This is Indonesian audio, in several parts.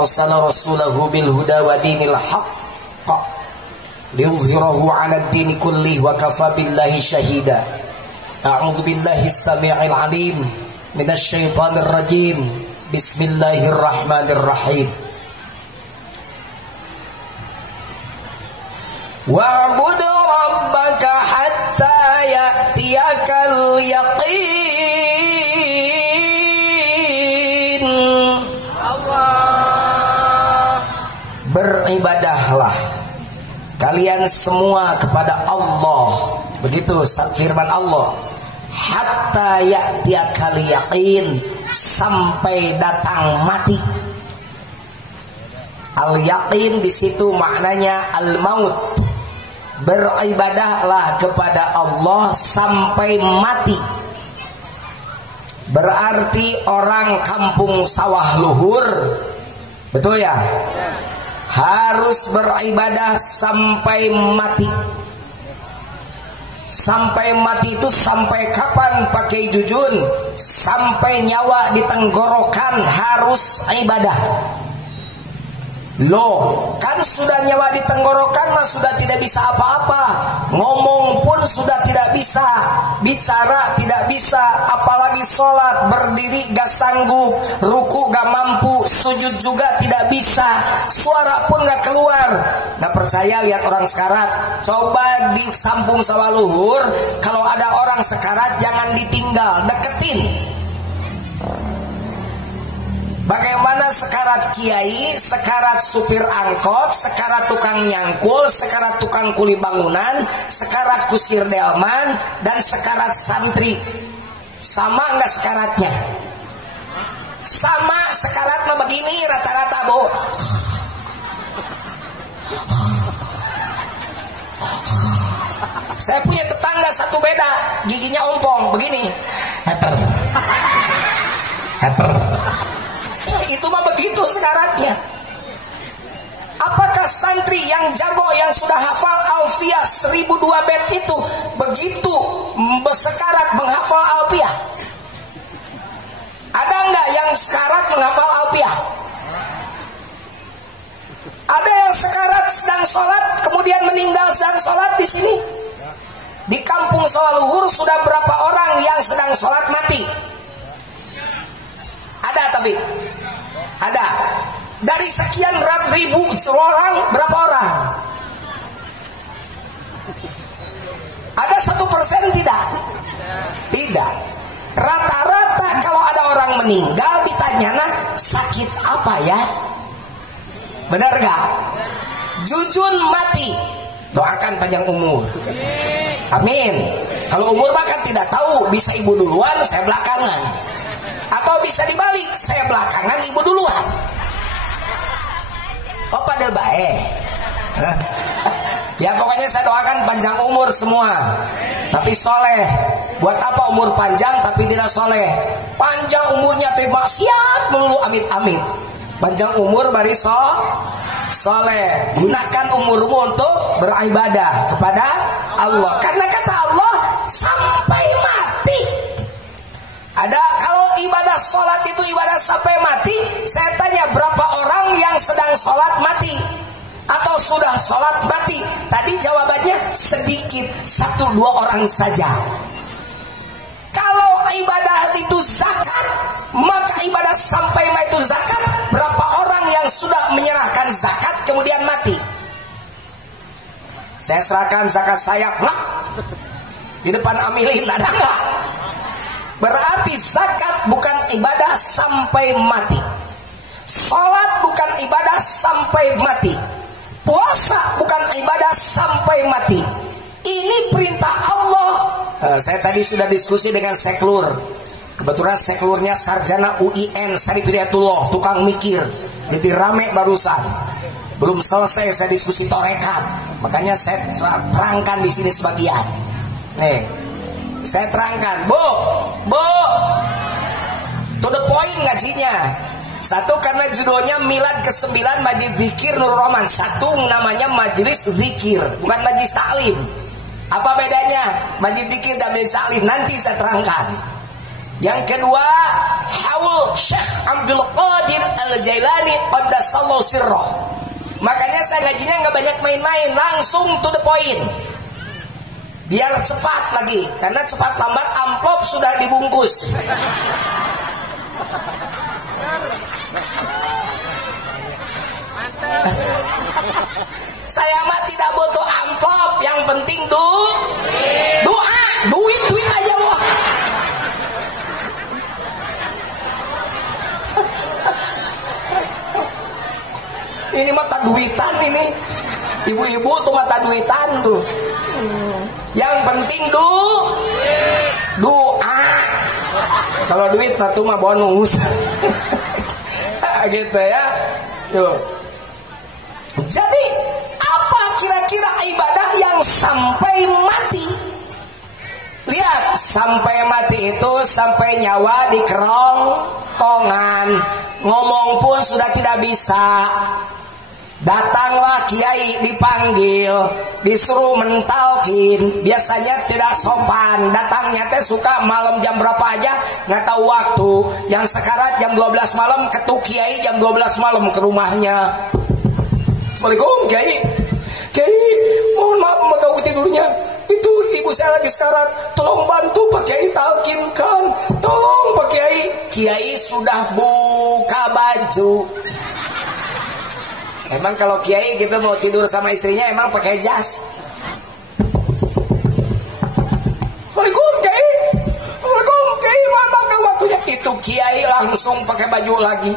arsala rasulahu bil huda wa dinil haqq liyuzhirahu 'ala ad-dini kullihi wa kafa billahi syahida. A'udzu billahi as-sami'il 'alim minasy syaithanir rajim. Bismillahirrahmanirrahim. Wa'bud rabbaka hatta ya'tiyakal yaqin. Allah. Beribadahlah kalian semua kepada Allah. Begitu firman Allah. Hatta ya'tiyakal yaqin, sampai datang mati. Al-yaqin di situ maknanya al-maut. Beribadahlah kepada Allah sampai mati. Berarti orang kampung sawah luhur, betul ya? Harus beribadah sampai mati. Sampai mati itu sampai kapan pakai jujun? Sampai nyawa di tenggorokan harus ibadah. Loh, kan sudah nyawa di tenggorokan mah sudah tidak bisa apa-apa. Ngomong pun sudah tidak bisa, bicara tidak bisa, apalagi sholat, berdiri gak sanggup, ruku gak mampu, sujud juga tidak bisa, suara pun gak keluar. Gak percaya lihat orang sekarat. Coba di kampung sawah luhur, kalau ada orang sekarat jangan ditinggal, deketin. Bagaimana sekarat kiai, sekarat supir angkot, sekarat tukang nyangkul, sekarat tukang kuli bangunan, sekarat kusir delman, dan sekarat santri. Sama enggak sekaratnya? Sama, sekarat mah begini rata-rata, Bu. Saya punya tetangga satu beda, giginya ompong, begini. Heper. Itu mah begitu sekaratnya. Apakah santri yang jago, yang sudah hafal Alfiyah 1002 bait itu begitu bersekarat menghafal Alfiyah? Ada enggak yang sekarat menghafal Alfiyah? Ada yang sekarat sedang sholat kemudian meninggal sedang sholat di sini? Di kampung sawah luhur sudah berapa orang yang sedang sholat mati? Ada tapi? Ada. Dari sekian ribu orang, berapa orang? Ada 1% tidak? Tidak. Rata-rata kalau ada orang meninggal ditanya, nah sakit apa ya? Benar gak? Jujun mati, doakan panjang umur. Amin. Kalau umur bahkan tidak tahu, bisa ibu duluan, saya belakangan. Atau bisa dibalik, saya belakangan, ibu duluan. Oh pada baik. Ya pokoknya saya doakan panjang umur semua, tapi soleh. Buat apa umur panjang tapi tidak soleh? Panjang umurnya tapi maksiat melulu, amit-amit. Panjang umur bari soleh. Gunakan umurmu untuk beribadah kepada Allah. Karena kata Allah sampai mati. Ada kalau ibadah sholat itu ibadah sampai mati. Saya tanya berapa orang yang sedang sholat mati atau sudah sholat mati? Tadi jawabannya sedikit, 1-2 orang saja. Kalau ibadah itu zakat, maka ibadah sampai mati itu zakat. Berapa orang yang sudah menyerahkan zakat kemudian mati? Saya serahkan zakat saya, lah di depan amilin ada nggak? Berarti zakat bukan ibadah sampai mati. Sholat bukan ibadah sampai mati. Puasa bukan ibadah sampai mati. Ini perintah Allah. Saya tadi sudah diskusi dengan seklur. Kebetulan seklurnya sarjana UIN Syarif Hidayatullah, tukang mikir. Jadi rame barusan. Belum selesai saya diskusi torekat. Makanya saya terangkan di sini sebagian. Nih, saya terangkan, Bu, to the point ngajinya. Satu karena judulnya Milad ke-9 Majlis Zikir Nurul Rahman. Satu namanya Majelis Zikir, bukan Majelis Taklim. Apa bedanya Majelis Zikir dan Majelis Taklim? Nanti saya terangkan. Yang kedua, haul Syekh Abdul Qadir Al-Jailani qaddasallahu sirrah. Makanya saya ngajinya nggak banyak main-main, langsung to the point. Biar cepat lagi, karena cepat lambat amplop sudah dibungkus. Saya mah tidak butuh amplop, yang penting doa, duit aja loh. Ini mata duitan ini, ibu-ibu tuh mata duitan tuh. Yang penting doa. Kalau duit tuh mah bonus. Gitu ya. Tuh. Jadi apa kira-kira ibadah yang sampai mati? Lihat, sampai mati itu sampai nyawa di kerongkongan, ngomong pun sudah tidak bisa. Datanglah kiai dipanggil, disuruh mentalkin, biasanya tidak sopan. Datangnya teh suka malam jam berapa aja nggak tahu waktu. Yang sekarat jam 12 malam, ketuk kiai jam 12 malam ke rumahnya. Assalamualaikum kiai. Kiai, mohon maaf mengganggu tidurnya. Itu ibu saya lagi sekarat, tolong bantu Pak Kiai talkinkan. Tolong Pak Kiai. Kiai sudah buka baju. Emang kalau kiai gitu mau tidur sama istrinya emang pakai jas? Assalamualaikum kiai. Assalamualaikum kiai, mana waktunya? Itu kiai langsung pakai baju lagi,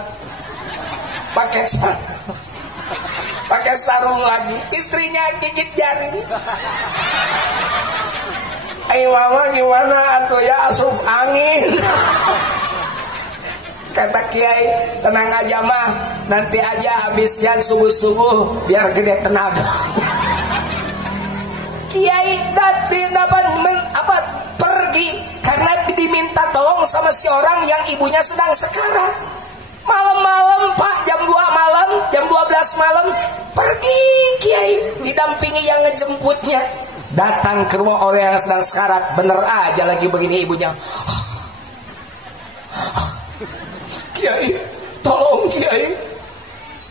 pakai sarung lagi, istrinya gigit jari. Ayo mama gimana atuh ya asup angin. Kata kiai, tenang aja mah, nanti aja habisnya subuh-subuh biar gede tenaga. Kiai dapat pergi karena diminta tolong sama si orang yang ibunya sedang sekarat. Malam-malam Pak, jam 2 malam, jam 12 malam, pergi kiai didampingi yang ngejemputnya. Datang ke rumah orang yang sedang sekarat, bener aja lagi begini ibunya. Kiai, tolong Kiai.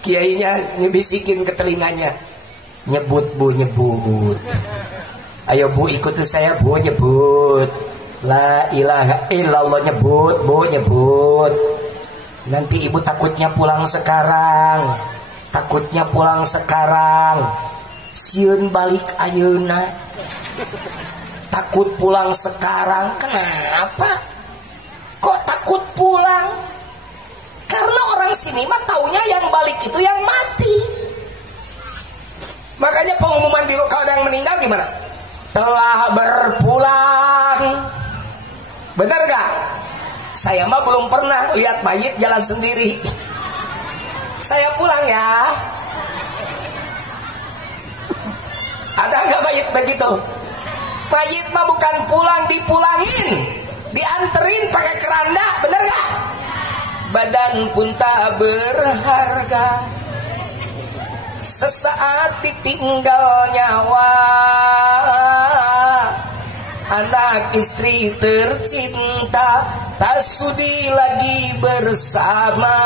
Kiainya ngebisikin ke telinganya, nyebut Bu, nyebut. Ayo Bu, ikuti saya Bu, nyebut. La ilaha illallah, nyebut Bu, nyebut. Nanti ibu takutnya pulang sekarang. Takutnya pulang sekarang. Sieun balik ayeuna. Takut pulang sekarang. Kenapa? Kok takut pulang? Karena orang sini mah taunya yang balik itu yang mati. Makanya pengumuman di kalau ada yang meninggal gimana? Telah berpulang. Benar gak? Saya mah belum pernah lihat mayit jalan sendiri. Saya pulang ya. Ada gak mayit begitu? Mayit mah bukan pulang, dipulangin, dianterin pakai keranda. Benar gak? Badan pun tak berharga, sesaat ditinggal nyawa. Anak istri tercinta tak sudi lagi bersama.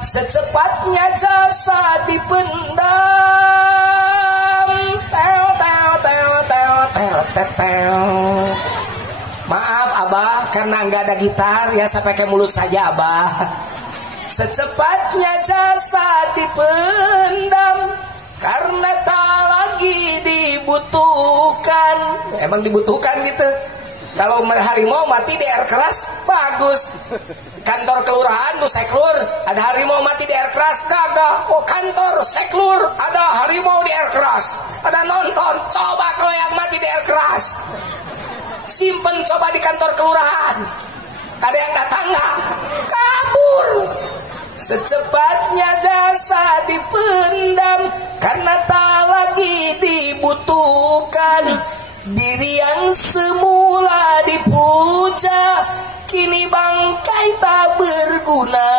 Secepatnya jasa dipendam. Maaf Abah, karena nggak ada gitar ya saya pakai mulut saja Abah. Secepatnya jasa dipendam karena tak lagi dibutuhkan. Emang dibutuhkan gitu. Kalau harimau mati di air keras bagus. Kantor kelurahan tuh seklur, ada harimau mati di air keras kagak. Oh kantor seklur ada harimau di air keras, ada nonton. Coba kalau yang mati di air keras, simpen coba di kantor kelurahan, ada yang datang nggak? Kabur. Secepatnya jasa dipendam karena tak lagi dibutuhkan. Diri yang semula dipuja kini bangkai tak berguna.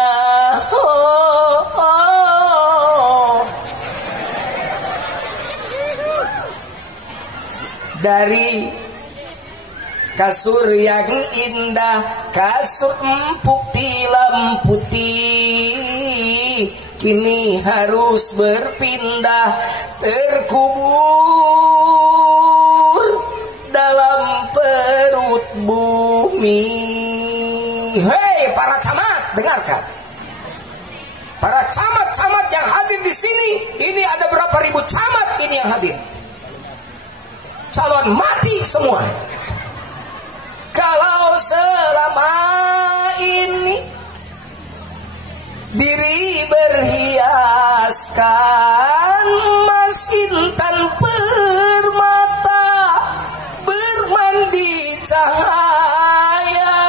Dari kasur yang indah, kasur empuk tilam putih, kini harus berpindah terkubur dalam perut bumi. Hei para camat, dengarkan. Para camat-camat yang hadir di sini, ini ada berapa ribu camat ini yang hadir. Calon mati semua. Kalau selama ini diri berhiaskan emas intan permata, bermandi cahaya,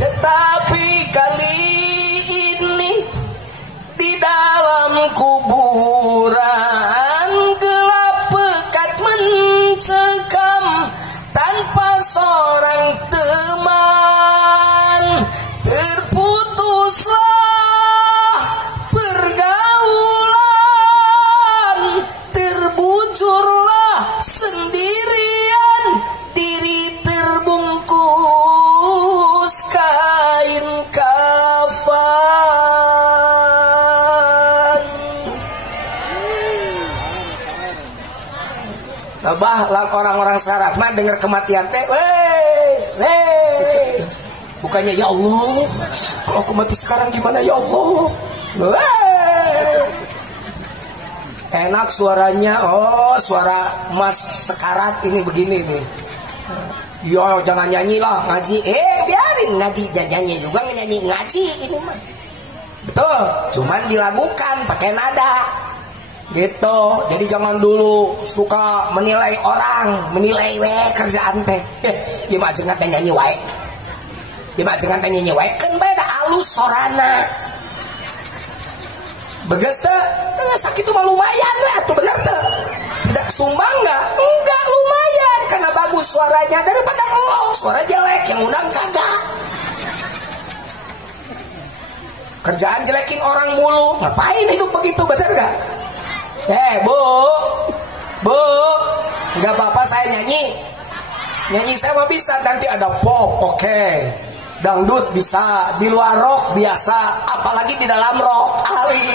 tetapi kali ini di dalam kuburan gelap pekat mencekam, tanpa seorang teman, terputuslah pergaulan, terbujurlah sendirian, diri terbungkus kain kafan. Bah orang-orang sekarang mah dengar kematian teh, bukannya ya Allah, kalau aku mati sekarang gimana ya Allah? Enak suaranya, oh suara mas sekarat ini begini nih. Yo jangan nyanyi lah, ngaji. Biarin ngaji, jangan nyanyi juga, nyanyi ngaji ini mah. Betul, cuman dilakukan pakai nada. Gitu. Jadi jangan dulu suka menilai orang, menilai kerjaan teh. Ieu mah jeung teh nyanyi wae. Ieu mah jeung teh nyanyi wae, kan beda alus sorana. Beges teh, sakit itu mah lumayan we atuh bener teh. Tidak sumbang enggak? Enggak, lumayan karena bagus suaranya daripada lo suara jelek yang undang kagak. Kerjaan jelekin orang mulu, ngapain hidup begitu, bener gak? Bu, nggak apa-apa saya nyanyi saya mah bisa, nanti ada pop, oke. Dangdut bisa, di luar rock biasa, apalagi di dalam rock ali.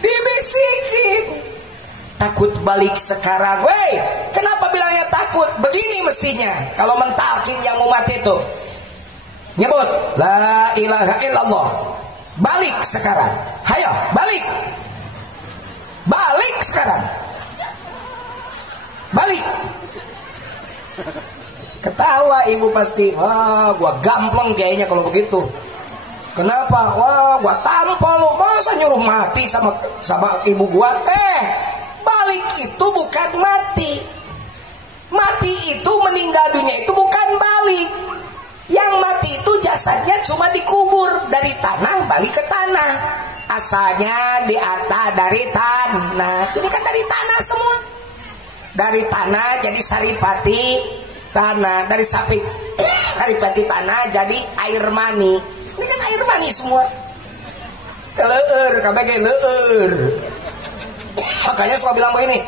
Dibisikin, takut balik sekarang. Weh, kenapa bilangnya takut? Begini mestinya kalau mentalkin yang umat itu. Nyebut la ilaha illallah, balik sekarang, hayo balik sekarang, balik. Ketawa ibu pasti, wah gua gamplang kayaknya kalau begitu. Kenapa? Wah gua tampol, masa nyuruh mati sama ibu gua. Balik itu bukan mati. Mati itu meninggal dunia itu bukan balik. Yang mati itu jasadnya cuma dikubur, dari tanah balik ke tanah. Asalnya di atas dari tanah. Ini kan dari tanah semua. Dari tanah jadi saripati tanah, dari saripati tanah jadi air mani. Ini kan air mani semua. Keleur, kabeh leur. Makanya suka bilang begini,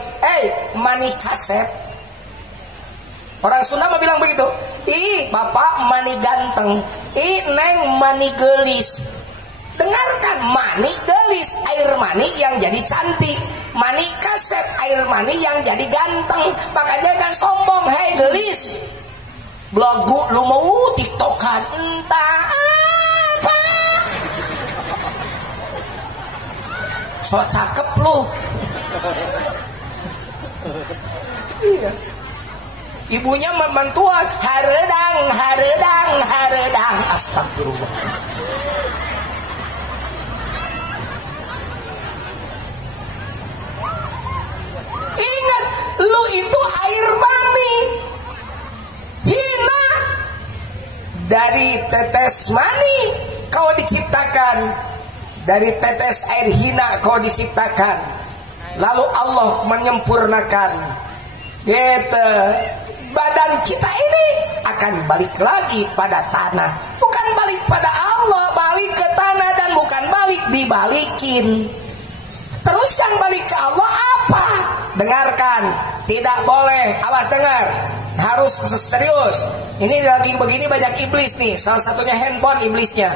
mani kasep. Orang Sunda mah bilang begitu. Ih, bapak mani ganteng. Ih, neng mani gelis. Dengarkan, mani gelis, air mani yang jadi cantik. Mani kasep, air mani yang jadi ganteng. Makanya kan sombong, hei gelis. Blogu lu mau tiktokan, entah apa. So cakep lu. Iya. Ibunya membantuan, haredang, astagfirullah. Ingat, lu itu air mani. Hina. Dari tetes mani kau diciptakan. Dari tetes air hina kau diciptakan. Lalu Allah menyempurnakan. Gitu. Badan kita ini akan balik lagi pada tanah. Bukan balik pada Allah, balik ke tanah, dan bukan balik dibalikin. Terus yang balik ke Allah apa? Dengarkan, tidak boleh, awas dengar, harus serius. Ini lagi begini banyak iblis nih, salah satunya handphone iblisnya.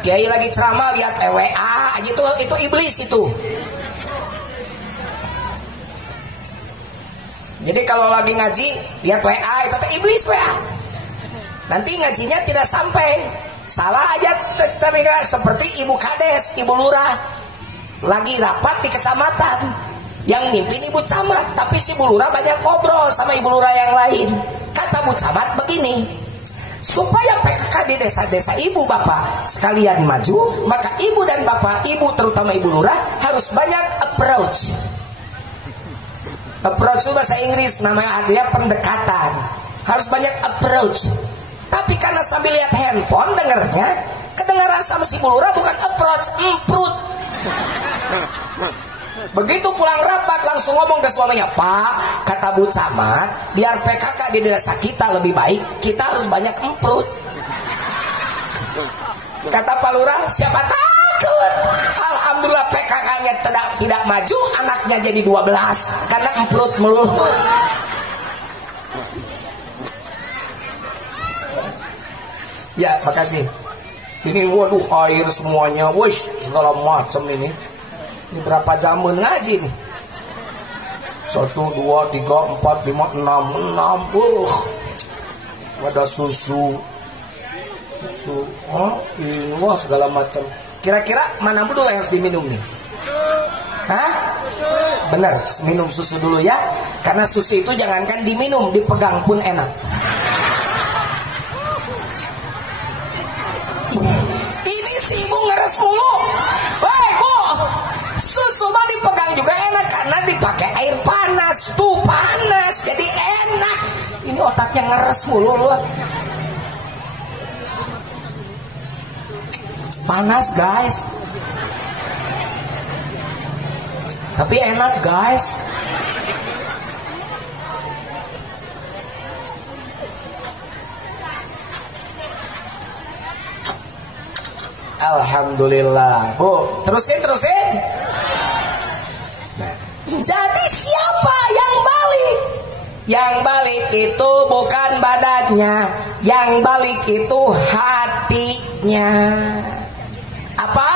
Kiai lagi ceramah lihat WA aja, itu iblis itu. Jadi kalau lagi ngaji lihat WA itu iblis WA. Nanti ngajinya tidak sampai, salah aja teringat. Seperti ibu kades, ibu lurah lagi rapat di kecamatan, yang mimpin ibu camat, tapi si ibu lurah banyak ngobrol sama ibu lurah yang lain. Kata bu camat begini, supaya PKK di desa-desa ibu bapak sekalian maju, maka ibu dan bapak, ibu terutama ibu lurah harus banyak approach. Approach itu bahasa Inggris, namanya artinya pendekatan. Harus banyak approach. Tapi karena sambil lihat handphone dengernya, kedengaran sama si ibu lurah bukan approach, emprut. Begitu pulang rapat langsung ngomong ke suaminya, Pak, kata bu camat, biar PKK di desa kita lebih baik, kita harus banyak emprut. Kata Pak Lurah, siapa takut? Alhamdulillah PKK-nya tidak maju, anaknya jadi 12 karena emprut melulu. Ya, makasih. Ini waduh air semuanya, wush, segala macam ini. Ini berapa jaman ngaji nih? 1, 2, 3, 4, 5, 6. Ada susu. Ini wah segala macam. Kira-kira mana dulu yang harus diminum nih? Hah? Bener, minum susu dulu ya. Karena susu itu jangankan diminum, dipegang pun enak. Ini si ibu ngeres mulu. Woi bu, susu mah dipegang juga enak karena dipakai air panas. Tuh panas, jadi enak. Ini otaknya ngeres mulu loh. Panas guys, tapi enak guys. Alhamdulillah. Bu, terusin. Nah, jadi siapa yang balik? Yang balik itu bukan badannya, yang balik itu hatinya. Apa?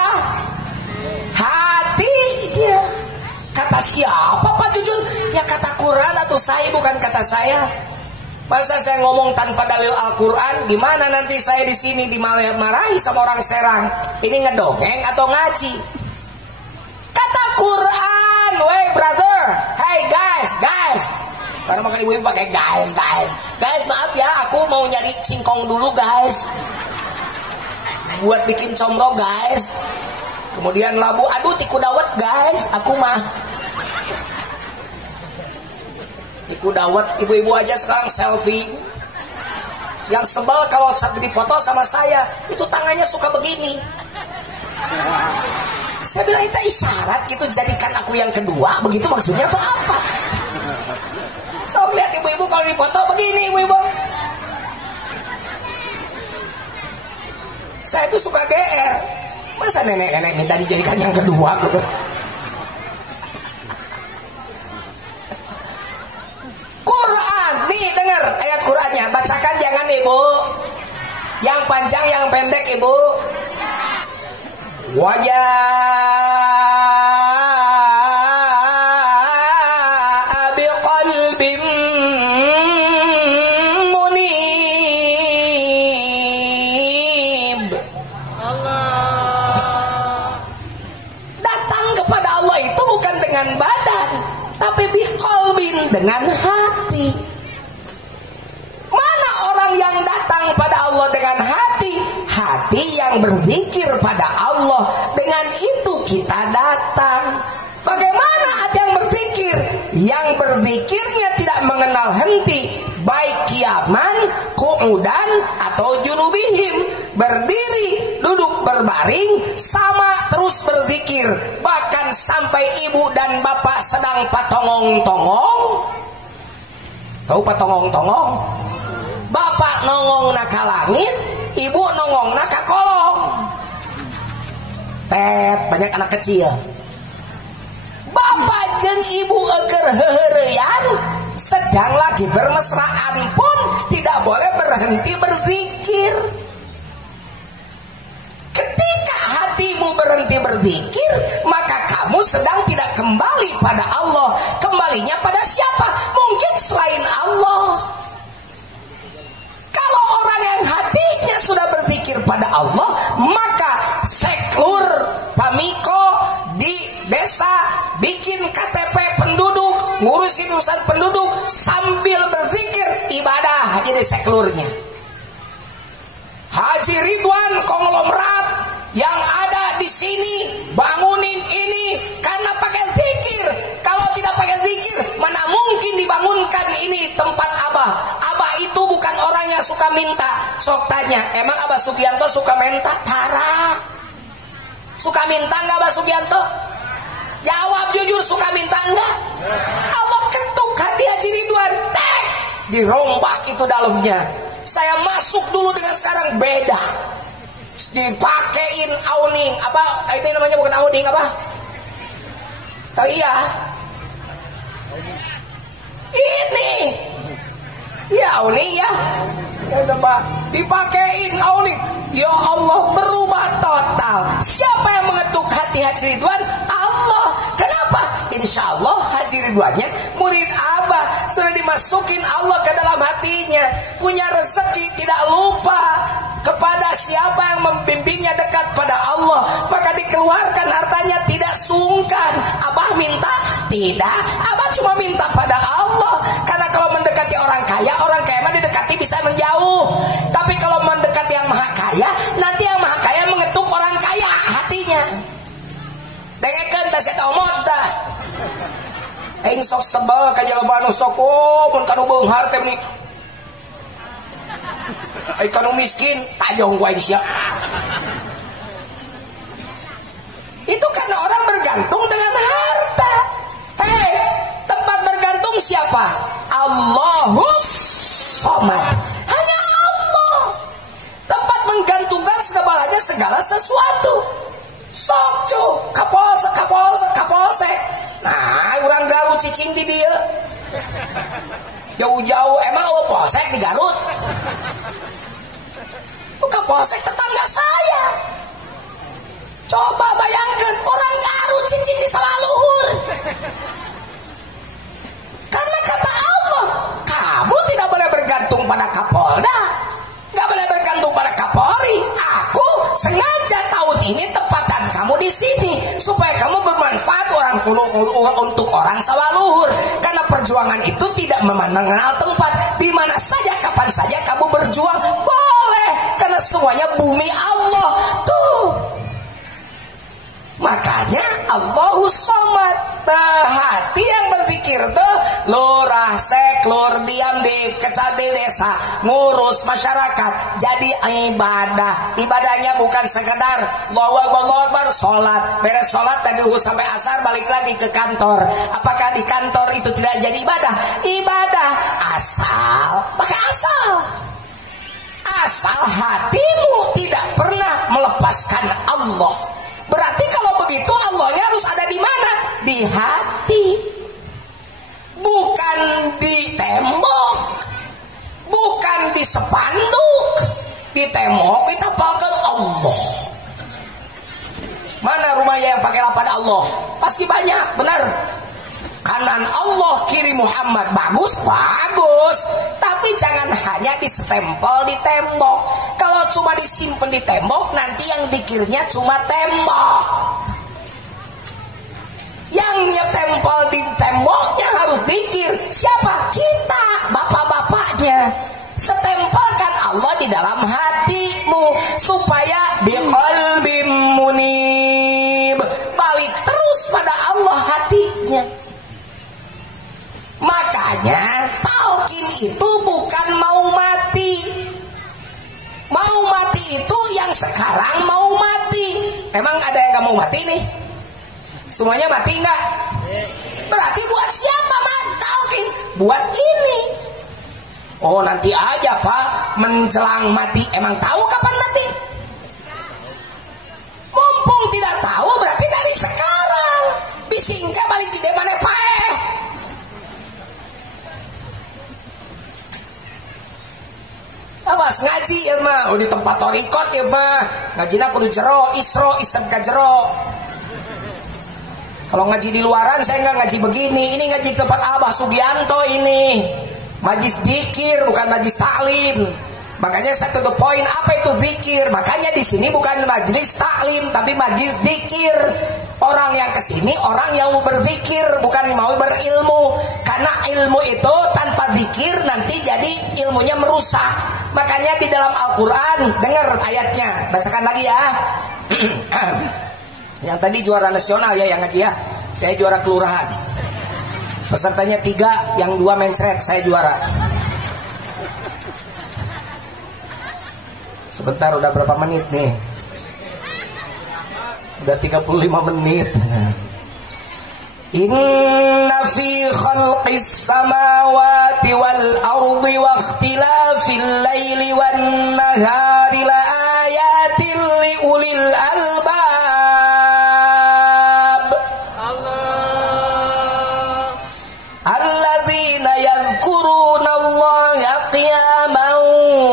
Hatinya. Kata siapa Pak Jujun? Ya kata Quran atau saya, bukan kata saya. Masa saya ngomong tanpa dalil Al-Quran? Gimana nanti saya di sini dimarahi sama orang Serang? Ini ngedongeng atau ngaji? Kata Quran, wey brother, hey guys. Sekarang makan ibu-ibu pakai guys. Guys maaf ya, aku mau nyari singkong dulu guys. Buat bikin comro guys. Kemudian labu, aduh tiku dawet guys, aku mah. Tiku dawet, ibu-ibu aja sekarang selfie. Yang sebel kalau saat dipoto sama saya, itu tangannya suka begini. Saya bilang itu isyarat gitu, jadikan aku yang kedua, begitu maksudnya atau apa? So lihat ibu-ibu kalau dipoto begini ibu-ibu. Saya tuh suka GR. Masa nenek-nenek minta dijadikan yang kedua gitu. Quran, nih dengar ayat Qurannya, bacakan jangan ibu. Yang panjang yang pendek ibu. Wajah biqalbim munib. Datang kepada Allah itu bukan dengan badan, tapi biqalbin, dengan hati. Mana orang yang datang pada Allah dengan hati? Hati yang berzikir pada Allah. Dengan itu kita datang. Bagaimana hati yang berzikir? Yang berzikirnya tidak mengenal henti, baik kiaman, qu'udan atau junubihim, berdiri, duduk, berbaring, sama terus berzikir. Bahkan sampai ibu dan bapak sedang patongong-tongong. Tahu patongong-tongong? Bapak nongongna ka langit, ibu nongongna ka kolong. Banyak anak kecil. Bapak jeung ibu keur heureyan sedang lagi bermesraan pun tidak boleh berhenti berzikir. Ketika hatimu berhenti berzikir, maka kamu sedang tidak kembali pada Allah. Kembalinya pada siapa? Mungkin selain Allah. Kalau orang yang hatinya sudah berzikir pada Allah, maka seklur pamiko di desa bikin KTP penduduk, ngurusin urusan penduduk sambil berzikir, ibadah jadi seklurnya. Haji Ridwan konglomerat yang ada di sini bangunin ini karena pakai zikir. Kalau tidak pakai zikir, mana mungkin dibangunkan ini tempat Abah. Abah itu bukan orang yang suka minta. Sok tanya, emang Abah Sugianto suka minta? Tara. Suka minta nggak Abah Sugianto? Jawab jujur, suka minta enggak? Allah ketuk hati Haji Ridwan, tek, dirombak itu dalamnya. Saya masuk dulu dengan sekarang beda. Dipakein awning apa? Itu namanya bukan awning apa? Oh iya. Ini. Ya awning ya. Ya coba dipakein awning. Ya Allah, berubah total. Siapa yang mengetuk hati Haji Ridwan? Allah. Kenapa? Insya Allah Haji Ridwannya murid Abah, sudah dimasukin Allah ke dalam hatinya, punya rezeki, tidak lupa kepada siapa yang membimbingnya dekat pada Allah, maka dikeluarkan hartanya, tidak sungkan. Abah minta? Tidak, Abah cuma minta pada Allah. Karena kalau mendekati orang kaya mah didekati bisa menjauh. Tapi kalau mendekati yang maha kaya, nanti yang maha kaya mengetuk orang kaya hatinya. Dengekeun tah saya omot tah. Aing sok sebel ka jelema nu sok mun kanu beunghar teh meni. Ai kanu miskin tajong ku aing sia. Itu karena orang bergantung dengan harta. Hei, tempat bergantung siapa? Allahus Somad. Hanya Allah. Tempat menggantungkan segala sesuatu. Sok cu, kapolsek. Nah, orang Garut cicing di dia. Jauh-jauh emang lo polsek di Garut. Itu kapolsek tetangga saya. Coba bayangkan orang Garut cicing di Sawaluhur. Karena kata Allah, kamu tidak boleh bergantung pada Kapolda, nggak boleh bergantung pada Kapolri. Aku sengaja tahun ini tempatkan kamu di sini supaya kamu bermanfaat untuk orang Sawaluhur. Karena perjuangan itu tidak mengenal tempat, di mana saja kapan saja kamu berjuang boleh, karena semuanya bumi Allah tuh. Makanya Allahus Somad. Hati yang berzikir tuh lurah seklur diam di kecamatan desa ngurus masyarakat jadi ibadahnya bukan sekedar Allahu Akbar sholat, beres sholat tadi sampai asar balik lagi ke kantor. Apakah di kantor itu tidak jadi ibadah asal pakai asal hatimu tidak pernah melepaskan Allah. Berarti kalau begitu Allahnya harus ada di mana? Di hati. Bukan di tembok. Bukan di spanduk. Di tembok kita pakai Allah. Mana rumahnya yang pakai lapad Allah? Pasti banyak, benar. Kanan Allah, kiri Muhammad. Bagus. Tapi jangan hanya ditempel di tembok. Kalau cuma disimpan di tembok, nanti yang dikirnya cuma tembok. Yang nyetempel di temboknya harus dikir. Siapa? Kita, bapak-bapaknya. Setempelkan Allah di dalam hatimu supaya biqalbim munib, balik terus pada Allah hatinya. Makanya talqin itu bukan mau mati. Mau mati itu yang sekarang mau mati. Emang ada yang gak mau mati nih? Semuanya mati enggak? Berarti buat siapa talqin? Buat ini. Oh nanti aja Pak, menjelang mati. Emang tahu kapan mati? Mumpung tidak tahu berarti dari sekarang. Bisingka balik di mana Pak? Awas ngaji ya mah, di tempat torikot ya mah. Ngajina kudu jero, isro, isem ka jero. Kalau ngaji di luaran saya nggak ngaji begini. Ini ngaji di tempat Abah Sugianto ini. Majlis dzikir bukan majlis taklim. Makanya saya to the point, apa itu zikir? Makanya di sini bukan majlis taklim tapi majlis dzikir. Orang yang kesini orang yang mau berzikir, bukan mau berilmu. Karena ilmu itu tanpa zikir nanti jadi ilmunya merusak. Makanya di dalam Al-Quran, dengar ayatnya, bacakan lagi ya. Yang tadi juara nasional ya yang ngaji ya. Saya juara kelurahan. Pesertanya 3, yang 2 mencret, saya juara. Sebentar, udah berapa menit nih? Udah 35 menit. Inna fi khalqis samawati wal ardi wa ikhtilafil laili wan nahari la ayatin li ulil albab. Alladzina yadhkuruna Allaha qiyaman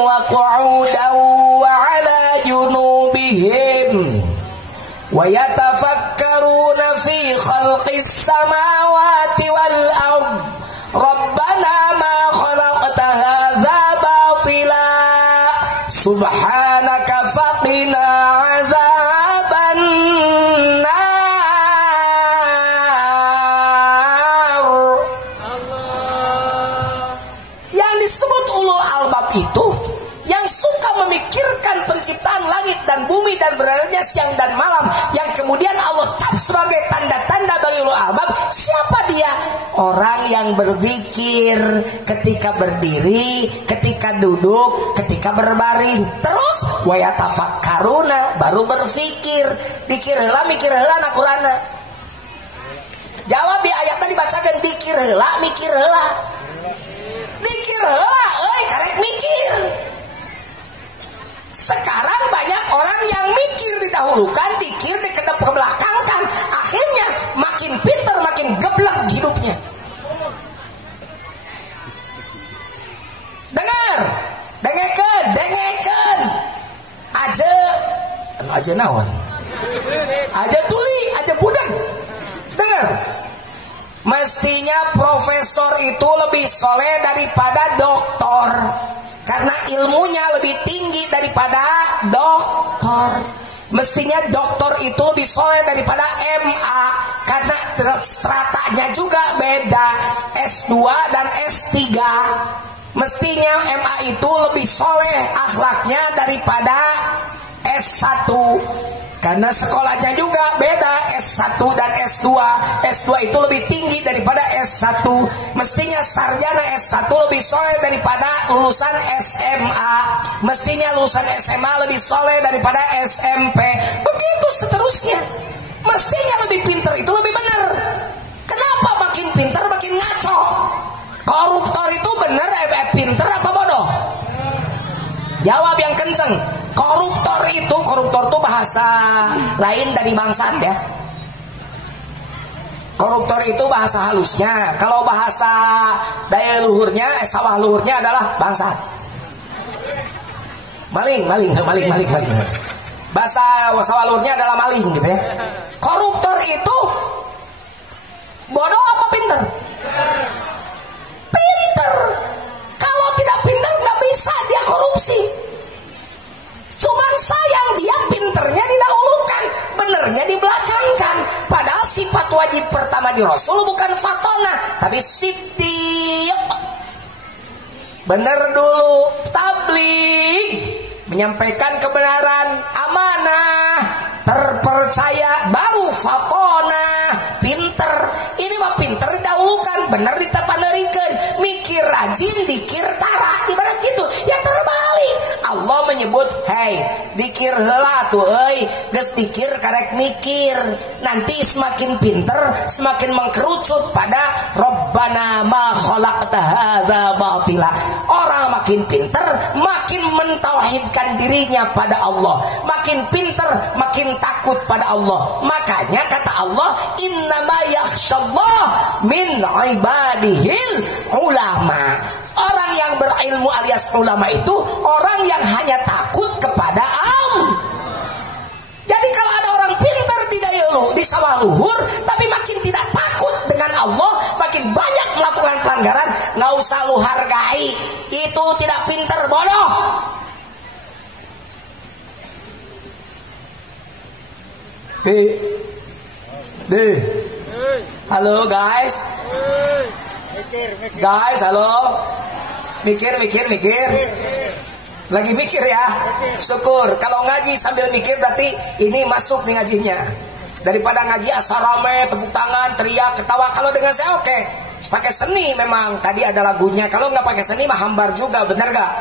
wa qu'udan wa 'ala junubihim wa yatafakkaruna fi khalqis samawati wal ard rabbana ma khalaqta hadza batila subhanaka faqina 'adzaban nar. Yang disebut ulul albab itu yang suka memikirkan penciptaan langit dan bumi dan beradanya siang dan malam, yang kemudian Allah cap sebagai tanda-tanda bagi ulul albab. Siapa dia? Orang yang berzikir ketika berdiri, ketika duduk, ketika berbaring. Terus wa yatafakkaruna, baru berfikir, dikir heula mikir heula nakurana. Jawab di ayat tadi bacakan, dikir heula mikir heula. Dikir heula euy karek mikir. Sekarang banyak orang yang mikir didahulukan, dikir dikebelakangkan. Akhirnya makin pintar makin geblek hidupnya. Dengar, dengekeun. Aja naon? Aja tuli, aja budak. Dengar. Mestinya profesor itu lebih soleh daripada doktor. Karena ilmunya lebih tinggi daripada doktor. Mestinya doktor itu lebih soleh daripada MA. Karena stratanya juga beda, S2 dan S3. Mestinya MA itu lebih soleh akhlaknya daripada S1. Karena sekolahnya juga beda, S1 dan S2. S2 itu lebih tinggi daripada S1. Mestinya sarjana S1 lebih soleh daripada lulusan SMA. Mestinya lulusan SMA lebih soleh daripada SMP. Begitu seterusnya. Mestinya lebih pintar itu lebih benar. Kenapa makin pintar makin ngaco? Koruptor itu benar pintar apa bodoh? Jawab yang kenceng. Koruptor itu bahasa lain dari bangsat ya. Koruptor itu bahasa halusnya. Kalau bahasa daya luhurnya, sawah luhurnya adalah bangsat. Maling. Bahasa sawah luhurnya adalah maling gitu ya. Koruptor itu bodoh apa pinter? Pinter. Kalau tidak pinter nggak bisa dia korupsi. Cuman sayang dia pinternya didahulukan, benernya dibelakangkan. Padahal sifat wajib pertama di Rasul bukan fatona, tapi siddiq. Bener dulu, tabligh, menyampaikan kebenaran, amanah, terpercaya, baru fatona, pinter. Ini mah pinter didahulukan, bener ditepanerikan, mikir rajin, dikir tara, ibarat gitu. Ya terbalik. Allah menyebut, "Hei, dikir heula tuh euy, geus dikir karek mikir." Nanti semakin pinter, semakin mengkerucut pada Rabbana ma khalaqta hadza batila. Orang makin pinter, makin mentauhidkan dirinya pada Allah. Makin pinter, makin takut pada Allah. Makanya kata Allah, "Innama yakhsyallah min ibadihil ulama." Orang yang berilmu alias ulama itu orang yang hanya takut kepada Allah. Jadi kalau ada orang pintar di dayuluh, di sawah luhur, tapi makin tidak takut dengan Allah, makin banyak melakukan pelanggaran, nggak usah lu hargai. Itu tidak pintar, bodoh. Halo guys. Guys, halo. Mikir. Lagi mikir ya. Syukur. Kalau ngaji sambil mikir berarti ini masuk nih ngajinya. Daripada ngaji asal rame, tepuk tangan, teriak, ketawa. Kalau dengan saya oke. Pakai seni memang. Tadi ada lagunya. Kalau nggak pakai seni mah hambar juga, bener nggak?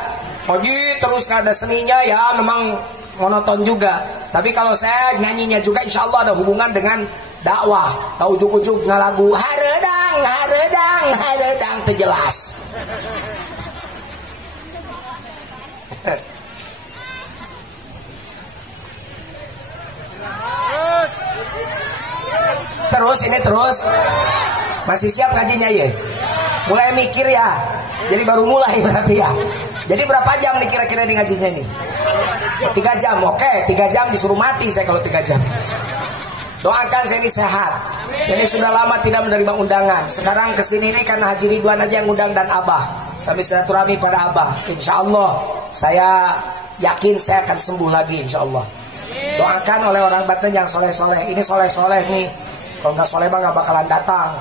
Ngaji terus nggak ada seninya ya memang monoton juga. Tapi kalau saya nyanyinya juga insya Allah ada hubungan dengan dakwah. Tahu ujuk-ujuk ngalagu haredang terjelas. Terus masih siap ngajinya ya? Mulai mikir ya. Jadi baru mulai berarti ya. Jadi berapa jam nih kira-kira di ngajinya ini? 3 jam. Oke, 3 jam disuruh mati saya kalau 3 jam. Doakan saya ini sehat. Saya ini sudah lama tidak menerima undangan. Sekarang kesini ini karena Haji Ridwan aja yang undang dan Abah. Sambil silaturahmi pada Abah. Insya Allah saya yakin saya akan sembuh lagi insya Allah. Doakan oleh orang Banten yang soleh-soleh. Ini soleh-soleh nih. Kalau nggak soleh mah nggak bakalan datang.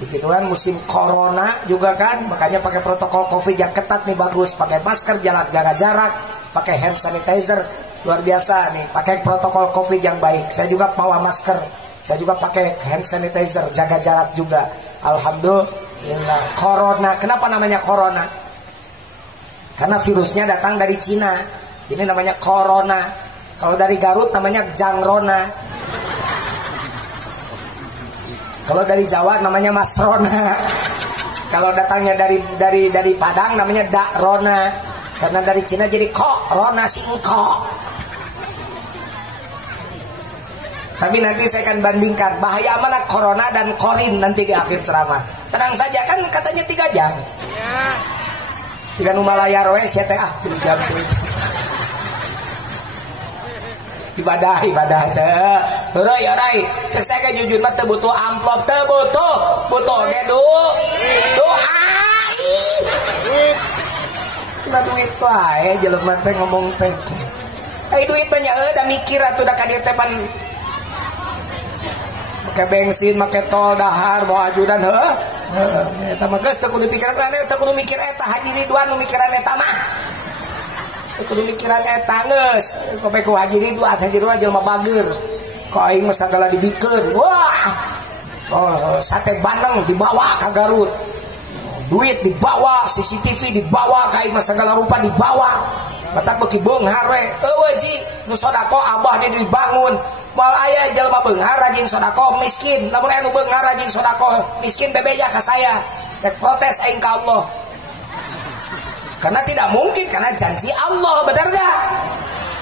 Begitu kan musim corona juga kan. Makanya pakai protokol COVID yang ketat nih bagus. Pakai masker, jaga jarak. Pakai hand sanitizer. Luar biasa nih, pakai protokol COVID yang baik. Saya juga bawa masker, saya juga pakai hand sanitizer, jaga jarak juga. Alhamdulillah. Corona, kenapa namanya corona? Karena virusnya datang dari Cina. Ini namanya corona. Kalau dari Garut namanya jangrona. Kalau dari Jawa namanya masrona. Kalau datangnya dari Padang namanya dakrona. Karena dari Cina jadi corona singkok. Tapi nanti saya akan bandingkan bahaya mana corona dan korin nanti di akhir ceramah. Tenang saja kan katanya 3 jam. Siga nu malayar we sia teh 3 jam. Ibadah heureui euy. Cek saya ge jujur mah teu butuh amplop, teu butuh ge doa. Nah duit wae jelema teh ngomong teh. Duit teh nya da mikir atuh da ka dieu teh pan make bensin, make tol dahar, bawa ajudan eta mah geus teu kudu pikiran teu kudu mikir eta Haji Ridwan nu mikiran eta mah. Teu kudu mikiran eta geus. Kope ku Haji Ridwan jelema bageur. Ko aing mah sagala dibikeun. Wah. Sate Bandeng dibawa ka Garut. Duit dibawa, CCTV dibawa, ka aing mah sagala rupa dibawa. Batak beuki beunghar we. Eueuh Ji, nu sodako Abah dia dibangun. Moal aya jelema beunghar rajin sodako miskin. Lamun aya nu beunghar rajin sodako miskin bebeja ka saya. Rek protes aing ka Allah. Karena tidak mungkin karena janji Allah, benar enggak?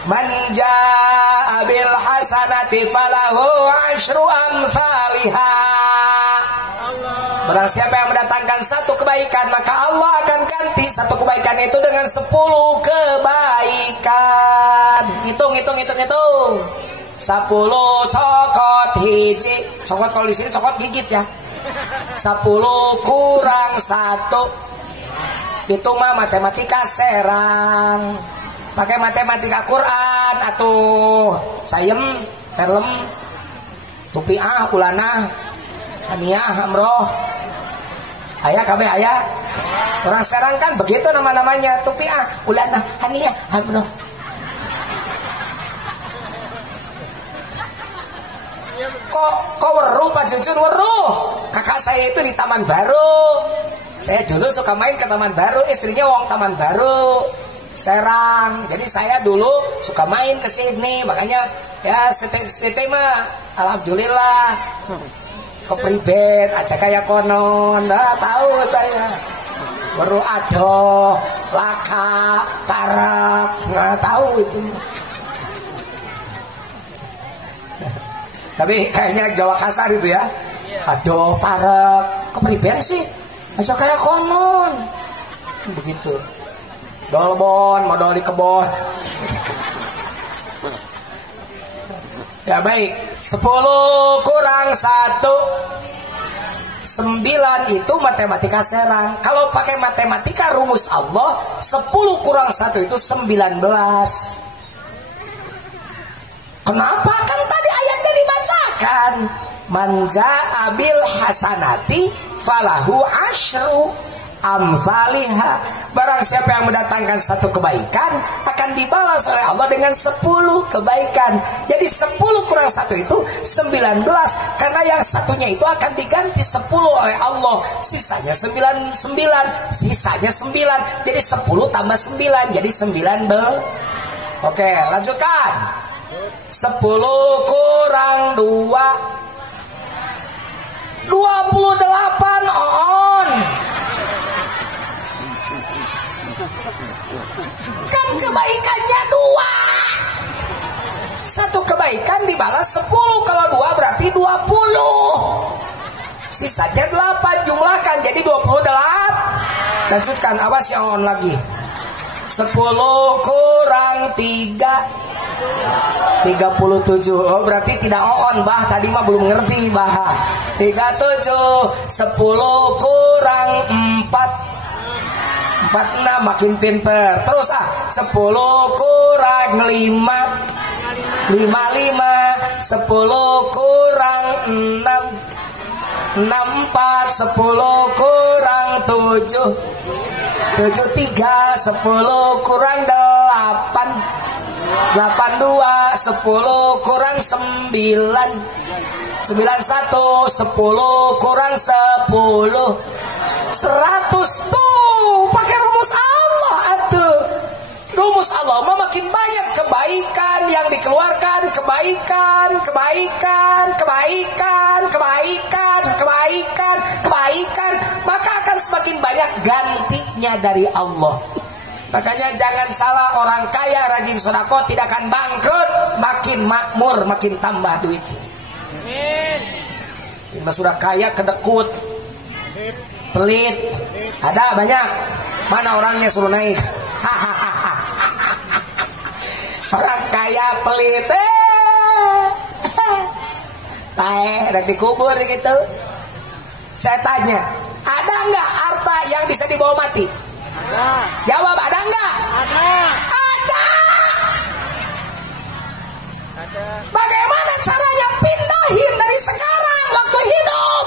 Man jaa bil hasanati falahu asyru amsalihha. Barang siapa yang mendatangkan 1 kebaikan, maka Allah akan ganti 1 kebaikan itu dengan 10 kebaikan. Hitung. 10 cokot hiji. Cokot kalau di sini cokot gigit ya. 10 kurang 1. Itu mah matematika serang. Pakai matematika Quran atuh. Sayem, terlem, tupiah, ulanah, haniah, amroh. Ayah kabeh ayah. Orang serang kan begitu nama-namanya. Tupiah, ulanah, haniah, amroh. Kok weruh Pak Jujun, weruh. Kakak saya itu di Taman Baru. Saya dulu suka main ke Taman Baru, istrinya wong Taman Baru. Serang. Jadi saya dulu suka main ke sini, makanya ya sete mah alhamdulillah kepriben aja kayak konon. Nah, tahu saya. Baru adoh, laka, tarak, nggak tahu itu. Tapi kayaknya Jawa kasar itu ya. Adoh, tarak, kepriben sih aja kayak konon. Begitu. Dolbon, modal di kebon. Ya baik, 10 kurang 1 9 itu matematika Serang. Kalau pakai matematika rumus Allah, 10 kurang 1 itu 19. Kenapa? Kan tadi ayatnya dibacakan. Manja abil hasanati falahu asyru amsalihha. Barang siapa yang mendatangkan satu kebaikan akan dibalas oleh Allah dengan 10 kebaikan. Jadi 10 kurang 1 itu 19. Karena yang satunya itu akan diganti 10 oleh Allah. Sisanya 9. Sisanya 9. Jadi 10 tambah 9 jadi 19. Oke, lanjutkan. 10 kurang 2 28 on. Kan kebaikannya 2. Satu kebaikan dibalas 10. Kalau 2 berarti 20. Sisanya 8. Jumlahkan jadi 28. Lanjutkan, awas ya on lagi. 10 kurang 3 37. Oh berarti tidak on bah. Tadi mah belum ngerti bah. 37. 10 kurang 4 46. Makin pinter. Terus 10 kurang 5 55. 10 kurang 6 64. 10 kurang 7 73. 10 kurang 8 82. 10 kurang 9 91. 10 kurang 10 100. Tuh pakai rumus Allah atuh. Rumus Allah mah makin banyak kebaikan yang dikeluarkan. Kebaikan maka akan semakin banyak gantinya dari Allah. Makanya jangan salah, orang kaya rajin sedekah tidak akan bangkrut, makin makmur, makin tambah duitnya. Ini sudah kaya kedekut, pelit, ada banyak. Mana orangnya suruh naik? Orang kaya pelit, udah dikubur gitu. Saya tanya, ada nggak harta yang bisa dibawa mati? Ada. Jawab, ada nggak? Ada. Bagaimana caranya pindahin dari sekarang waktu hidup?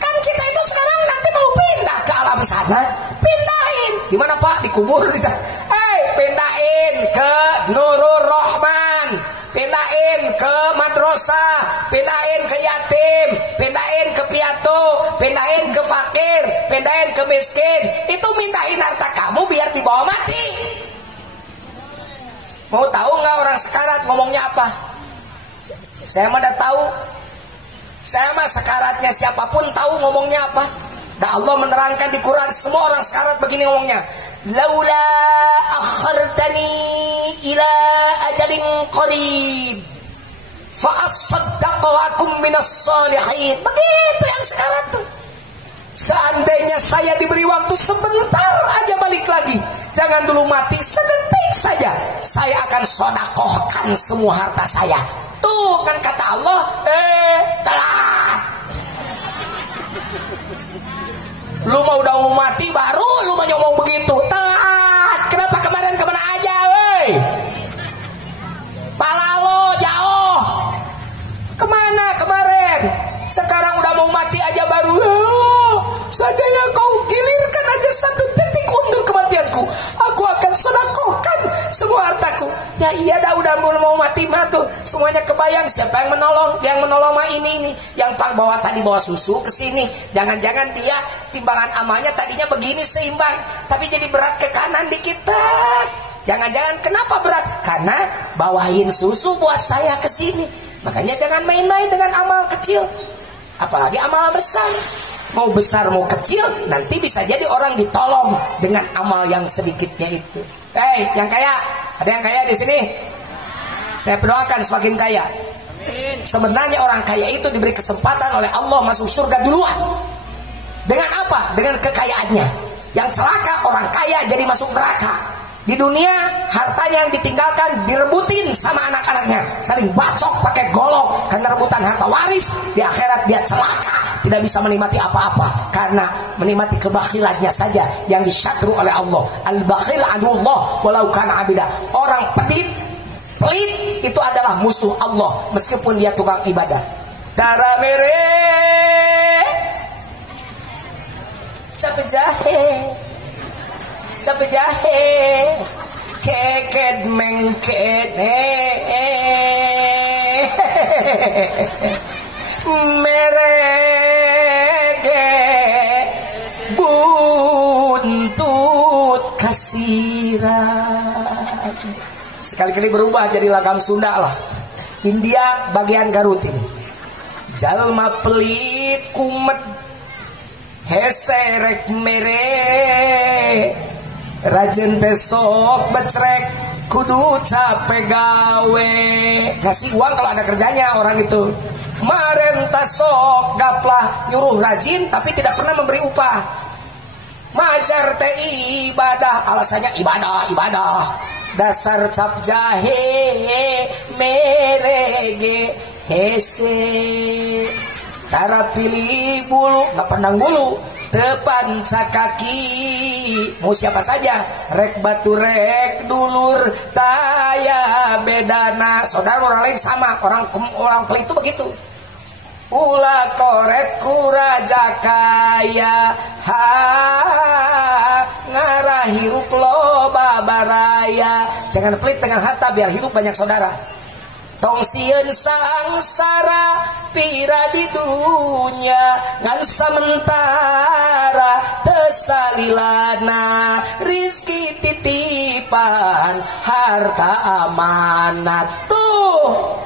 Kan kita itu sekarang nanti mau pindah ke alam sana. Pindahin. Gimana Pak? Dikubur kita. Pindahin ke Nurul Rahman. Pindahin ke madrasah. Pindahin ke yatim. Pindahin ke piatu. Pindahin ke fakir. Pindahin ke miskin. Itu mindahin harta kamu biar dibawa mati. Mau tahu nggak orang sekarat ngomongnya apa? Saya mah udah tahu. Saya mah sekaratnya siapapun tahu ngomongnya apa. Dan Allah menerangkan di Quran, semua orang sekarat begini ngomongnya. Laula akhartani ila ajalin qarib fa asaddaqu wa akum minas salihin. Begitu yang sekarat tuh. Seandainya saya diberi waktu sebentar aja balik lagi, jangan dulu mati, sedetik saja, saya akan sodakohkan semua harta saya. Tuh kan kata Allah, telat. Lu mau udah mau mati baru lu mau ngomong begitu, telat. Kenapa kemarin kemana aja, woi? Pala lo jauh. Kemana kemarin? Sekarang udah mau mati aja baru. Seandainya kau gilirkan aja satu detik untuk kematianku, aku akan sedekahkan semua hartaku. Ya iya dah, udah mau mati mati mah tuh semuanya kebayang siapa yang menolong. Yang menolong mah ini. Yang bawa tadi bawa susu ke sini. Jangan-jangan dia timbangan amalnya tadinya begini seimbang, tapi jadi berat ke kanan dikit. Jangan-jangan kenapa berat? Karena bawain susu buat saya ke sini. Makanya jangan main-main dengan amal kecil, apalagi amal besar. Mau besar mau kecil, nanti bisa jadi orang ditolong dengan amal yang sedikitnya itu. Yang kaya, ada yang kaya di sini? Saya doakan semakin kaya. Sebenarnya orang kaya itu diberi kesempatan oleh Allah masuk surga duluan. Dengan apa? Dengan kekayaannya. Yang celaka orang kaya jadi masuk neraka. Di dunia hartanya yang ditinggalkan direbutin sama anak-anaknya, saling bacok pakai golok karena rebutan harta waris. Di akhirat dia celaka, tidak bisa menikmati apa-apa karena menikmati kebakhilannya saja yang disyatru oleh Allah. Al-bakhil anullah walau kana abida. Orang pelit itu adalah musuh Allah meskipun dia tukang ibadah. Dara mere capek jahe keket mengket mereke buntut kasiran. Sekali-kali berubah jadi lagam Sunda lah. India bagian Garut ini. Jalma pelit kumet heserek mere rajen tesok becrek kudu capek gawe. Ngasih uang kalau ada kerjanya orang itu. Maren tasok gaplah nyuruh rajin tapi tidak pernah memberi upah. Majar teh ibadah, alasannya ibadah. Dasar cap jahe merege hese. Tara pilih bulu, gak pandang bulu, depan kaki. Mau siapa saja, rek batu rek dulur, taya bedana. Saudara orang lain sama, orang pelit itu begitu. Ulah koret kuraja kaya, ngarah hirup loba baraya. Jangan pelit dengan harta biar hidup banyak saudara. Tong sieun sangsara pira di dunya ngan sementara tesalilana rizki titipan harta amanat. Tuh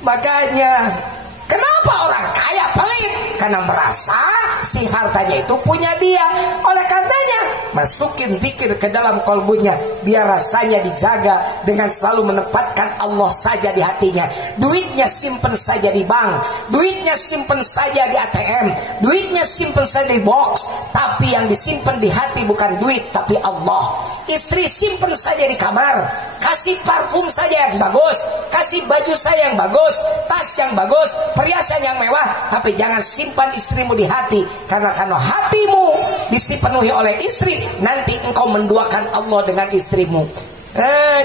makanya kenapa orang kaya pelit? Karena merasa si hartanya itu punya dia. Oleh karenanya masukin zikir ke dalam kolbunya biar rasanya dijaga dengan selalu menempatkan Allah saja di hatinya. Duitnya simpen saja di bank, duitnya simpen saja di ATM, duitnya simpen saja di box, tapi yang disimpan di hati bukan duit tapi Allah. Istri simpen saja di kamar, kasih parfum saja yang bagus, kasih baju saya yang bagus, tas yang bagus, perhiasan yang mewah, tapi jangan simpan istrimu di hati. Karena kalau hatimu dipenuhi oleh istri, nanti engkau menduakan Allah dengan istrimu.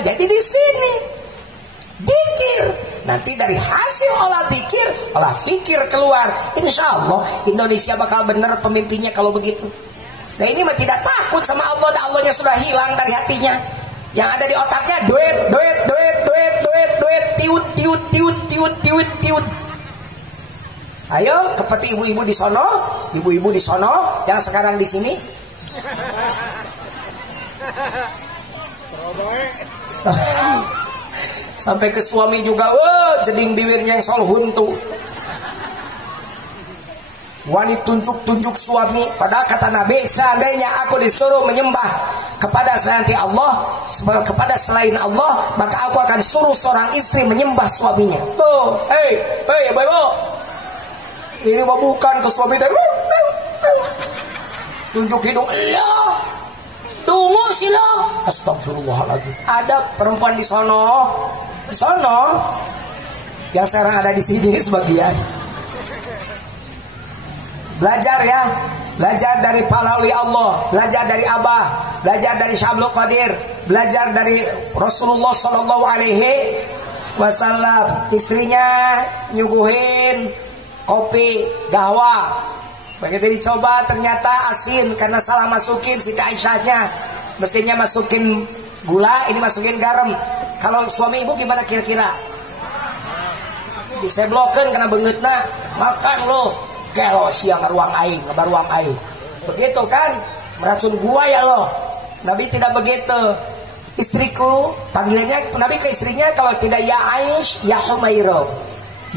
Jadi di sini zikir, nanti dari hasil olah zikir, olah fikir keluar. Insya Allah Indonesia bakal benar pemimpinnya kalau begitu. Nah ini mah tidak takut sama Allah, dan Allahnya sudah hilang dari hatinya. Yang ada di otaknya duit, tiut. Ayo kepeti ibu-ibu di sono, yang sekarang di sini. Sampai ke suami juga, jeding bibirnya yang sol huntu. Wani tunjuk suami, padahal kata Nabi, seandainya aku disuruh menyembah kepada selain Allah, kepada selain Allah, maka aku akan suruh seorang istri menyembah suaminya. Tuh, ibu-ibu, ini mah bukan ke suami tadi. Tunjuk hidung, tunggu sila. Astagfirullahaladzim. Ada perempuan di sono, yang sekarang ada di sini sebagian. Belajar ya, belajar dari pahlawi Allah, belajar dari Abah, belajar dari Syablu Qadir, belajar dari Rasulullah Sallallahu Alaihi Wasallam. Istrinya nyuguhin kopi gahwa, begitu dicoba ternyata asin karena salah masukin Siti Aisyahnya. Mestinya masukin gula, ini masukin garam. Kalau suami ibu gimana kira-kira? Diseblokeun karena beungeutna, makan lo gelo siang ruang aing, ngabaruang aing. Begitu kan? Meracun gua ya lo. Nabi tidak begitu. Istriku, panggilannya Nabi ke istrinya kalau tidak ya Aish, ya Humairo.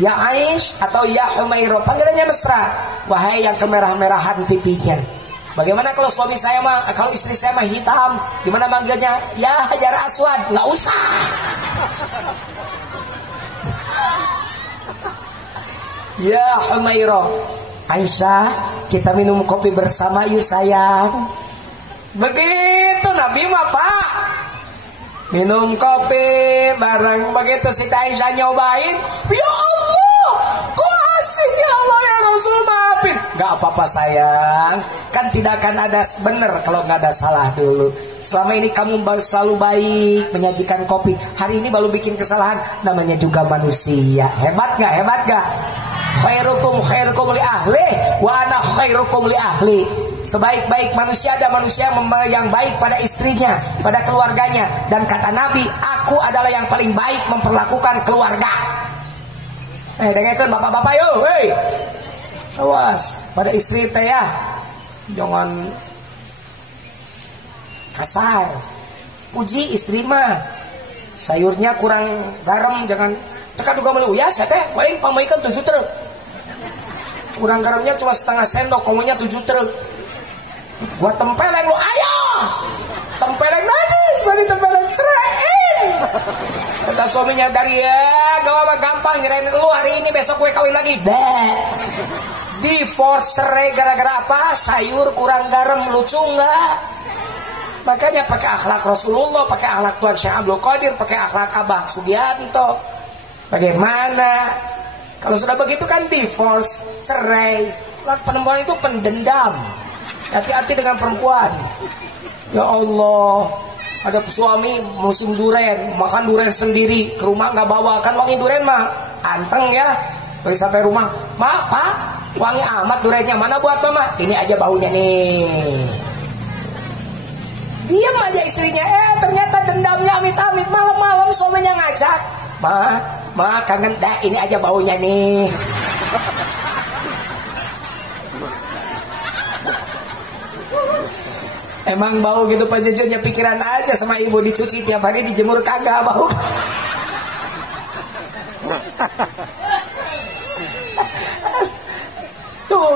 Ya Aish atau ya Humairo, panggilannya mesra. Wahai yang kemerah-merahan pipinya. Bagaimana kalau suami saya mah, kalau istri saya mah hitam, gimana manggilnya? Ya Hajar Aswad, nggak usah. Ya Humairo, Aisyah, kita minum kopi bersama yuk sayang. Begitu Nabi mah Pak. Minum kopi bareng, begitu si Aisyah nyobain, ya Allah, kok asiknya Allah ya Rasul, maafin. Gak apa-apa sayang, kan tidak akan ada benar kalau gak ada salah dulu. Selama ini kamu selalu baik menyajikan kopi, hari ini baru bikin kesalahan, namanya juga manusia. Hebat gak? Hebat gak? Khairukum li ahli wa ana khairukum li ahli. Sebaik-baik manusia ada manusia yang baik pada istrinya, pada keluarganya. Dan kata Nabi, aku adalah yang paling baik memperlakukan keluarga. Dengarkan bapak-bapak yo, hei. Awas pada istri teh ya. Jangan kasar. Puji istri mah. Sayurnya kurang garam, jangan tekan juga melu ya, saya teh paling pamaikan 7 truk. Kurang garamnya cuma setengah sendok, komunya 7 truk. Gua tempeleng lu, ayo tempeleng najis, bani tempeleng cerai. Kata suaminya dari ya gak gampang ngirain lu hari ini besok gue kawin lagi. Divorce cerai gara-gara apa? Sayur kurang garam, lucu nggak? Makanya pakai akhlak Rasulullah, pakai akhlak Tuan Syekh Abdul Qadir, pakai akhlak Abah Sugianto. Bagaimana? Kalau sudah begitu kan divorce, cerai. Perempuan itu pendendam. Hati-hati dengan perempuan. Ya Allah, ada suami musim duren, makan duren sendiri, ke rumah nggak bawa, kan wangi duren mah anteng ya. Bagi sampai rumah, mak pak, wangi amat durennya, mana buat mama? Ini aja baunya nih. Diam aja istrinya, ternyata dendamnya amit-amit. Malam-malam suaminya ngajak, ma kangen dah, ini aja baunya nih. Emang bau gitu Pak Jujurnya pikiran aja sama ibu, dicuci tiap hari, dijemur kagak bau. Tuh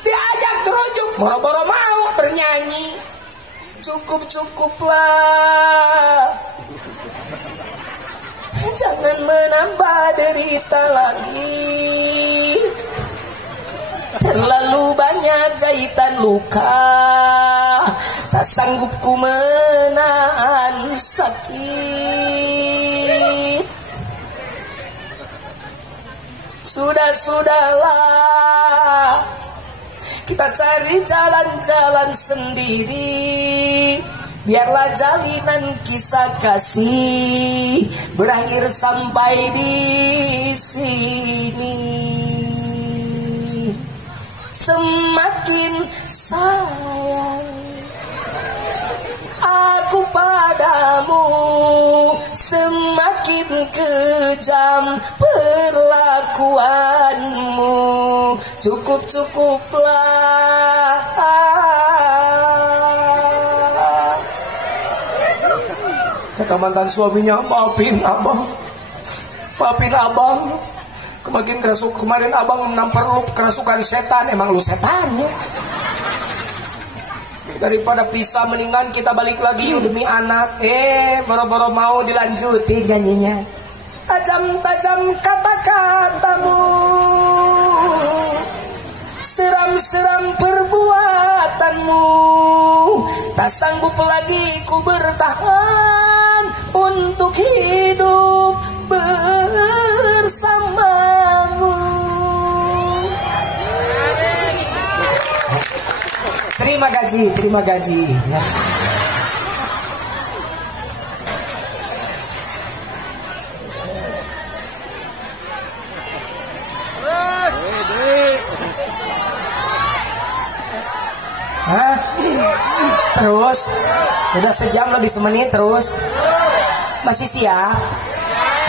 diajak terujuk, boro-boro mau bernyanyi. Cukuplah, jangan menambah derita lagi. Terlalu banyak jahitan luka, tak sanggup ku menahan sakit. Sudahlah, kita cari jalan-jalan sendiri. Biarlah jalinan kisah kasih berakhir sampai di sini. Semakin sayang aku padamu, semakin kejam perlakuanmu. Cukuplah. Kata mantan suaminya, maafin abang, maafin abang. Kemarin abang menampar lu kerasukan setan. Emang lu setan ya? Daripada pisah mendingan kita balik lagi demi anak. Boro-boro mau dilanjutin nyanyinya. Tajam-tajam kata-katamu, seram-seram perbuatanmu. Tak sanggup lagi ku bertahan untuk hidup bersamamu. Terima gaji. Hah? Terus? Udah sejam lebih semenit terus. Masih siap?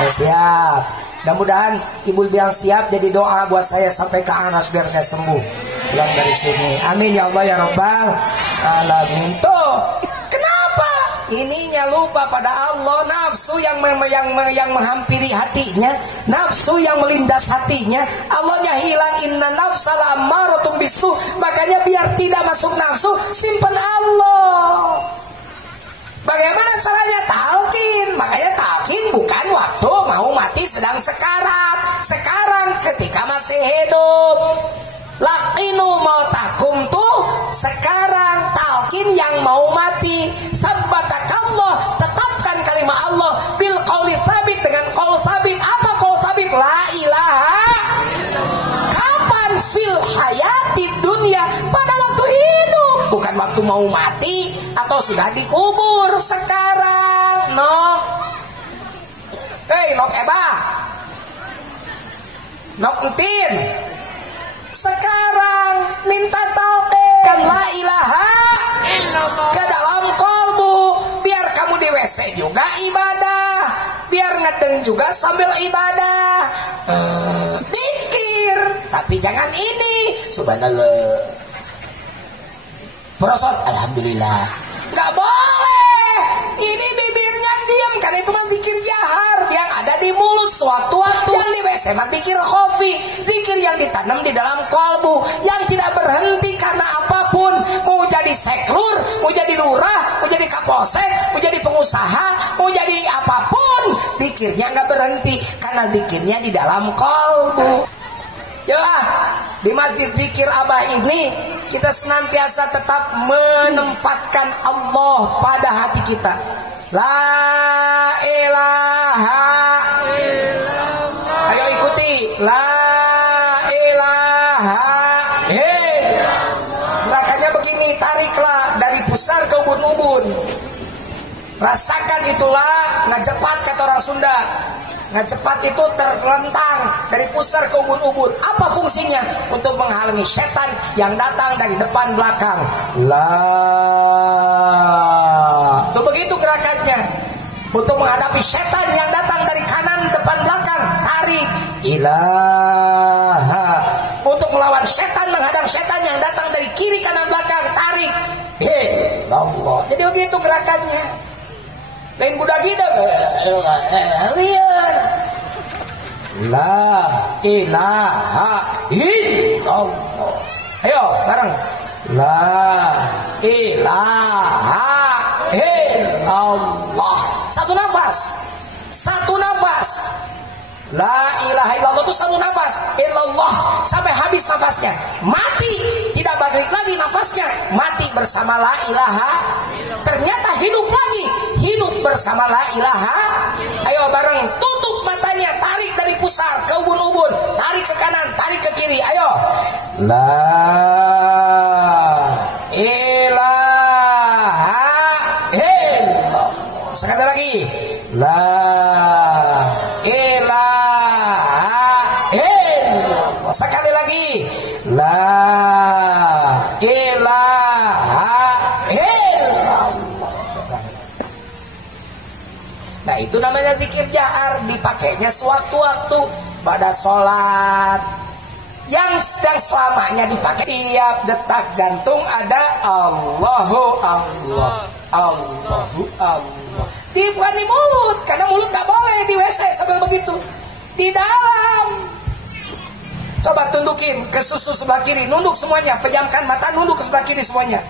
Siap. Mudah-mudahan ibu bilang siap, jadi doa buat saya sampai ke Anas biar saya sembuh pulang dari sini. Amin ya Allah ya Rabbal alamin. Tuh, kenapa? Ininya lupa pada Allah, nafsu yang menghampiri hatinya, nafsu yang melindas hatinya, Allahnya hilang. Inna nafsal ammaratum bisu. Makanya biar tidak masuk nafsu, simpan Allah. Bagaimana caranya? Talqin. Makanya talqin bukan waktu mau mati sedang sekarat. Sekarang ketika masih hidup. Laqinu mautakum tuh sekarang. Talqin yang mau mati. Sabbatakallah, tetapkan kalimat Allah bil qauli tsabit, dengan qaul tsabit. Apa qaul tsabit? La ilaha. Kapan? Fil hayati dunia, pada waktu hidup, bukan waktu mau mati atau sudah dikubur. Sekarang nok. Hei nok Eba, nok entin, sekarang minta talqin la ilaha ke dalam kolbu. Biar kamu di WC juga ibadah, biar ngedeng juga sambil ibadah. Pikir, tapi jangan ini subhanallah, prosot alhamdulillah. Nggak boleh. Ini bibirnya diam, karena itu mah zikir jahar yang ada di mulut sewaktu-waktu. Yang di WC mah zikir khafi, zikir yang ditanam di dalam kalbu, yang tidak berhenti karena apapun. Mau jadi sekrur, mau jadi lurah, mau jadi kapolsek, mau jadi pengusaha, mau jadi apapun, zikirnya nggak berhenti karena zikirnya di dalam kalbu. Ya, di masjid zikir Abah ini kita senantiasa tetap menempatkan Allah pada hati kita. La ilaha illallah. Ayo ikuti. La ilaha illallah. Gerakannya begini, tariklah dari pusar ke ubun-ubun. Rasakan itulah ngajepat, kata orang Sunda. Ngajepat itu terlentang dari pusar ke ubun-ubun. Apa fungsinya? Untuk menghalangi setan yang datang dari depan belakang. Itu begitu gerakannya. Untuk menghadapi setan yang datang dari kanan depan belakang, tarik ilaha. Untuk melawan setan, menghadang setan yang datang dari kiri kanan belakang, tarik illallah. Jadi begitu gerakannya. Lain budak gida liar. La ilaha illallah. Ayo bareng. La ilaha illallah. Satu nafas. Satu nafas. La ilaha illallah itu satu nafas. Illallah sampai habis nafasnya. Mati, tidak balik lagi nafasnya. Mati bersama la ilaha. Ternyata hidup lagi. Hidup bersama la ilaha. Ayo bareng, tutup matanya, tarik dari pusar ke ubun-ubun, tarik ke kanan, tarik ke kiri. Ayo. La ilaha illallah. Sekali lagi. La ilaha illallah. Sekali lagi. La ilaha illallah. Nah itu namanya zikir jahar, dipakainya sewaktu-waktu pada sholat. Yang selamanya dipakai tiap detak jantung ada Allahu Allah, Allahu Allah. Bukan di mulut, karena mulut gak boleh di WC sambil begitu. Di dalam. Coba tundukin ke susu sebelah kiri, nunduk semuanya, pejamkan mata, nunduk ke sebelah kiri semuanya.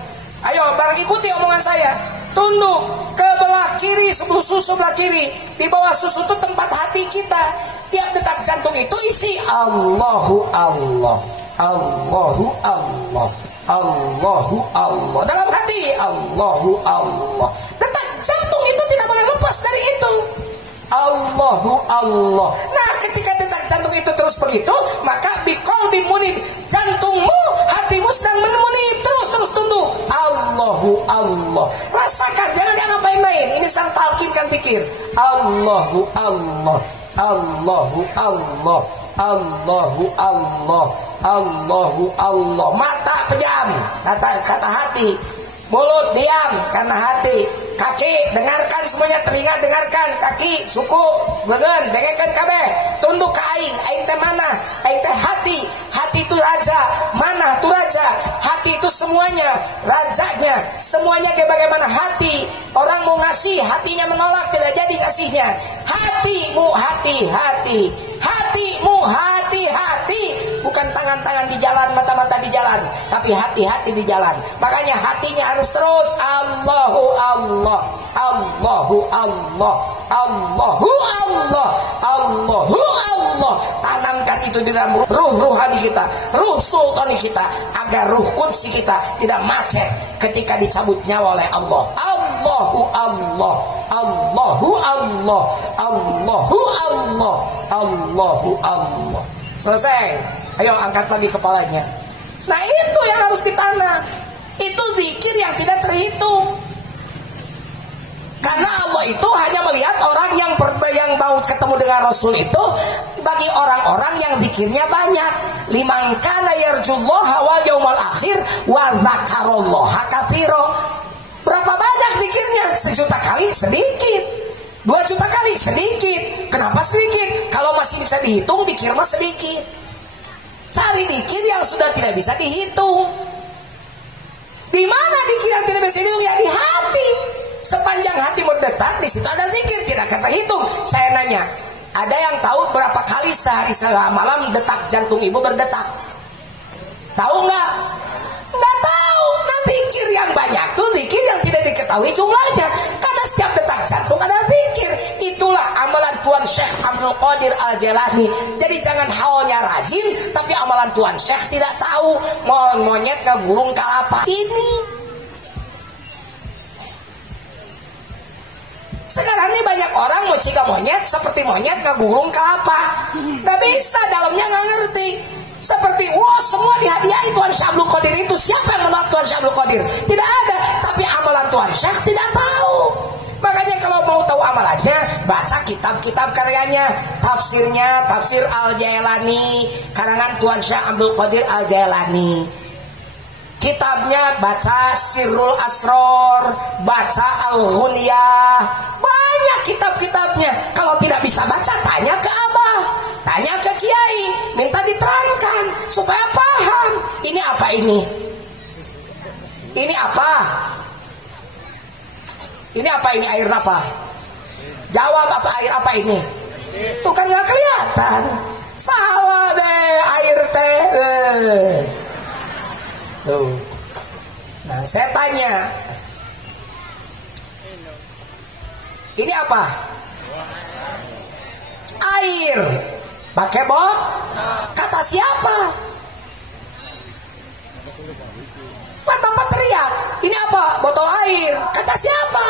Ayo bareng ikuti omongan saya. Tunduk ke belah kiri, sebelum susu sebelah kiri. Di bawah susu itu tempat hati kita. Tiap detak jantung itu isi Allahu Allah, Allahu Allah, Allahu Allah. Dalam hati Allahu Allah. Detak jantung itu tidak boleh lepas dari itu. Allahu Allah. Nah ketika detak jantung itu terus begitu, maka biqalbi munib, jantungmu, hatimu sedang menmunib. Terus tunduk Allahu Allah. Rasakan, jangan dianggap main-main. Ini sang talqinkan zikir. Allahu Allah, Allahu Allah, Allahu Allah, Allahu Allah. Mata pejam, kata hati. Mulut diam karena hati. kaki dengarkan semuanya, telinga dengarkan, kaki suku beureun dengarkan kabeh, tunduk ka aing, aing teh mana, aing teh hati, hati itu raja, mana tuh raja, hati itu semuanya, rajanya, semuanya kayak bagaimana hati, orang mau ngasih, hatinya menolak, tidak jadi ngasihnya, hatimu hati-hati, hatimu hati-hati, bukan tangan-tangan di jalan, mata-mata di jalan, tapi hati-hati di jalan. Makanya hatinya harus terus Allahu Allah, Allahu Allah, Allahu Allah, Allahu Allah. Tanamkan itu di dalam ruh ruhani kita, ruh sultani kita, agar ruh kudsi kita tidak macet ketika dicabut nyawa oleh Allah. Allahu Allah, Allahu Allah, Allahu Allah, Allahu Allah. Selesai. Ayo angkat lagi kepalanya. Nah itu yang harus ditanam. Itu zikir yang tidak terhitung. Karena Allah itu hanya melihat orang yang mau ketemu dengan Rasul itu bagi orang-orang yang zikirnya banyak. Liman kana yarjullaha wal yaumal akhir wa dzakarallaha katsira. Berapa banyak zikirnya? 1 juta kali sedikit, 2 juta kali sedikit. Kenapa sedikit? Kalau masih bisa dihitung, zikir mah sedikit. Cari zikir yang sudah tidak bisa dihitung. Di mana zikir yang tidak bisa dihitung? Ya di hati. Sepanjang hati berdetak, di situ ada zikir, tidak kata hitung. Saya nanya, ada yang tahu berapa kali sehari malam detak jantung ibu berdetak? Tahu nggak? Nggak tahu. Nah zikir yang banyak tuh zikir yang tidak diketahui jumlahnya. Karena setiap detak jantung ada zikir. Itulah amalan Tuan Syekh Abdul Qadir Al-Jailani. Jadi jangan haulnya rajin, tapi amalan Tuan Syekh tidak tahu. Monyet ngegulung kalapa. Ini. Sekarang ini banyak orang mau cika monyet seperti monyet ngegulung kelapa. Gak bisa, dalamnya gak ngerti. Seperti, wah semua dihadiahi Tuan Syekh Abdul Qadir itu. Siapa yang menolak Tuan Syekh Abdul Qadir? Tidak ada. Tapi amalan Tuan Syekh tidak tahu. Makanya kalau mau tahu amalannya, baca kitab-kitab karyanya. Tafsirnya, Tafsir Al-Jailani, karangan Tuan Syekh Abdul Qadir Al-Jailani. Kitabnya baca Sirrul Asror, baca Al-Ghunyah, banyak kitab-kitabnya. Kalau tidak bisa baca, tanya ke abah, tanya ke kiai, minta diterangkan supaya paham. Ini apa ini? Ini apa? Ini apa ini? Air apa? Jawab, apa air apa ini? Tuh kan nggak kelihatan. Salah deh, air teh. Tuh. Nah, saya tanya, ini apa? Air. Pakai bot? Kata siapa? Bapak teriak, ini apa? Botol air. Kata siapa?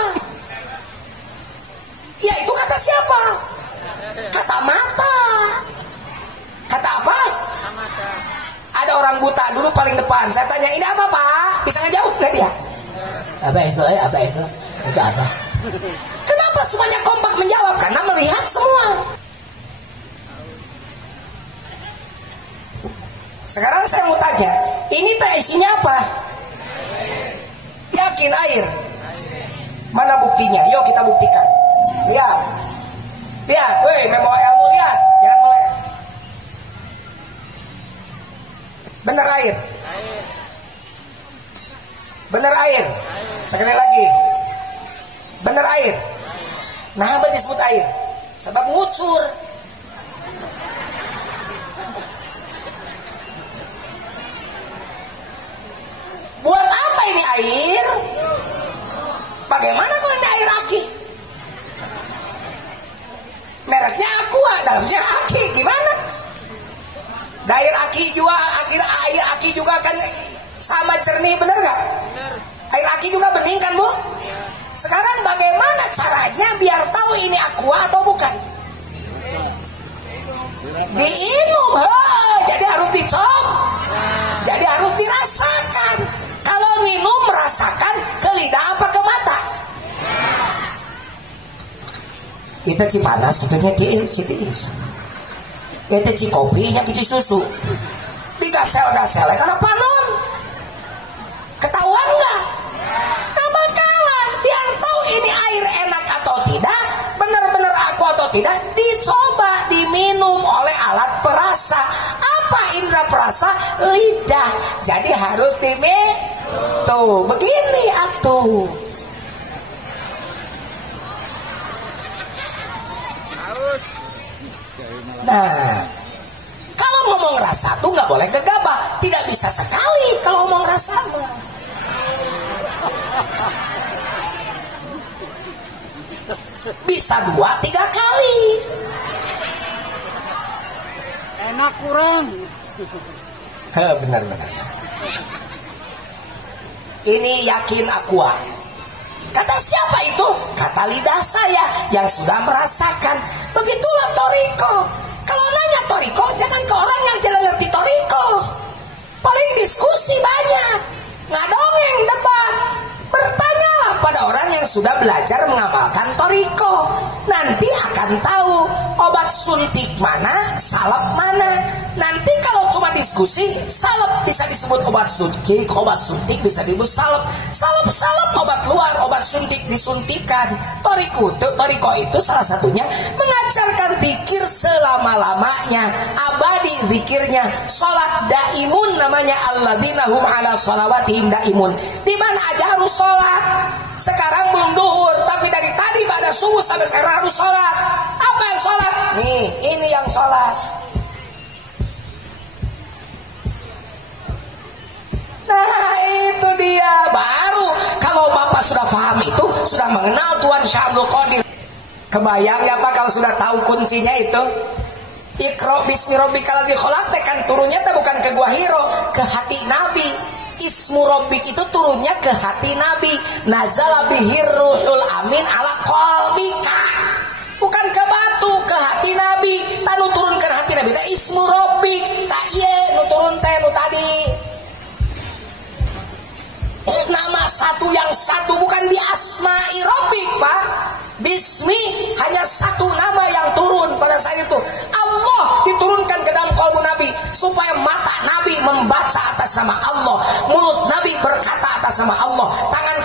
Ya itu kata siapa? Kata mata. Kata apa? Ada orang buta dulu paling depan. Saya tanya, ini apa Pak? Bisa ngejawab nggak dia? Apa itu? Apa itu? Itu apa? Kenapa semuanya kompak menjawab? Karena melihat semua. Sekarang saya mau tanya, ini teh isinya apa? Yakin air? Mana buktinya? Yuk kita buktikan. Lihat. Lihat, woi, membawa ilmu, lihat. Jangan melek. Benar air. Benar air. Sekali lagi. Benar air. Nah, apa disebut air? Sebab ngucur. Buat apa ini air? Bagaimana kalau ini air aki? Mereknya Aqua, dalamnya aki. Gimana? Air aki juga, air aki juga kan sama jernih, bener gak? Air aki juga bening kan Bu? Sekarang bagaimana caranya biar tahu ini Aqua atau bukan? Diinum, jadi harus dicop, jadi harus dirasakan. Kalau minum merasakan ke lidah apa ke mata? Kita cipanas, tentunya citis. Itu cikopinya kici susu digasel-gasel karena panon. Ketahuan nggak? Nggak bakalan. Biar tahu ini harus tuh begini atuh. Nah, kalau ngomong rasa tuh nggak boleh gegabah, tidak bisa sekali kalau ngomong rasa. Bisa 2-3 kali. Enak kurang. Benar-benar. Ini yakin aqua. Kata siapa itu? Kata lidah saya yang sudah merasakan. Begitulah toriko. Kalau nanya toriko, jangan ke orang yang tidak ngerti toriko. Paling diskusi banyak, ngadongeng debat. Bertanyalah pada orang yang sudah belajar mengamalkan toriko. Nanti akan tahu obat suntik mana, salep mana. Nanti kalau cuma diskusi, salep bisa disebut obat suntik bisa disebut salep. Salep obat luar, obat suntik disuntikan. Toriko itu salah satunya mengajarkan zikir selama-lamanya, abadi zikirnya. Salat daimun namanya, alladzina hum ala salawatihim daimun. Di mana aja harus salat. Sekarang belum duhur, tapi dari tadi pada subuh sampai sekarang harus salat. Apa yang salat? Nih, ini yang salat. Nah, itu dia. Baru kalau Bapak sudah paham itu, sudah mengenal Tuhan Syekh Abdul Qadir. Kebayang ya Pak kalau sudah tahu kuncinya itu? Iqra bismi rabbikal ladzi khalaq, kan turunnya bukan ke gua Hiro, ke hati Nabi. Ismu Rabbik itu turunnya ke hati Nabi. Nazala bihir ruhul amin ala qalbika. Bukan ke batu, ke hati Nabi. Tanu turun ke hati Nabi. Ta ismu Rabbik. Tak iye nu turun teh nu tadi. Nama satu yang satu, bukan di asma'i Rabbik, Pak. Bismi hanya satu nama yang turun pada saat itu. Allah diturunkan ke dalam kalbu Nabi supaya mata Nabi membaca atas nama Allah, mulut Nabi berkata atas nama Allah, tangan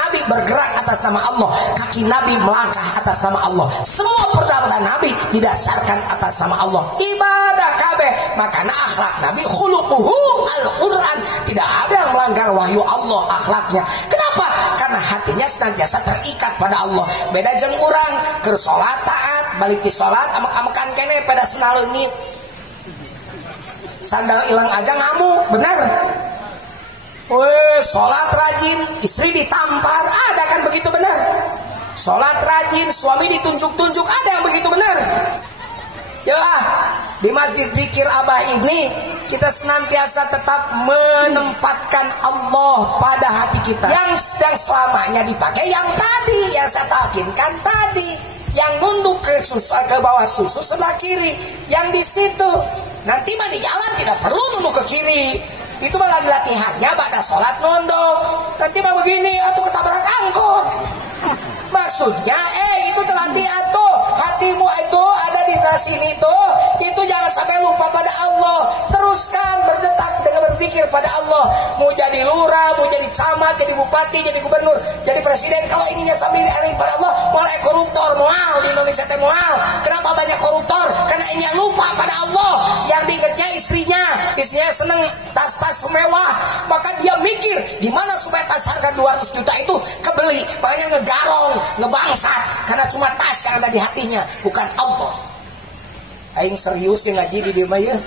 Nabi bergerak atas nama Allah, kaki Nabi melangkah atas nama Allah. Semua perbuatan Nabi didasarkan atas nama Allah. Ibadah kabeh, makanya akhlak Nabi khuluquhu al-Quran. Tidak ada yang melanggar wahyu Allah akhlaknya. Kenapa? Karena hatinya senantiasa terikat pada Allah. Beda jeung urang keur salat taat, balik di salat amek-amekan kene pada sena leungit. Sandal ilang aja ngamuk, bener. Weh, salat rajin, istri ditampar, ada kan begitu bener. Salat rajin, suami ditunjuk-tunjuk, ada yang begitu bener. Ya, di masjid zikir Abah ini kita senantiasa tetap menempatkan Allah pada hati kita. Yang selamanya dipakai yang tadi, yang saya talkinkan tadi, yang nunduk ke bawah susu sebelah kiri, yang di situ. Nanti mah di jalan tidak perlu nunduk ke kiri. Itu malah latihannya pada sholat nunduk. Nanti mah begini, atau ketabrak angkot. Maksudnya, itu terlatih atuh. Hatimu itu ada di sini tuh. Itu jangan sampai lupa pada Allah. Teruskan berdetak dengan berpikir pada Allah. Mau jadi lurah, mau jadi camat, jadi bupati, jadi gubernur, jadi presiden. Kalau ininya sambil eling pada Allah, mulai koruptor, mual di Indonesia teh mual. Kenapa banyak koruptor? Karena ini lupa pada Allah. Yang diingatnya istrinya seneng tas-tas mewah. Maka dia mikir gimana supaya tas harga 200 juta itu kebeli. Makanya ngegarong, ngebangsat, karena cuma tas yang ada di hatinya, bukan Allah. Aing serius yang ngaji di dia mah ya.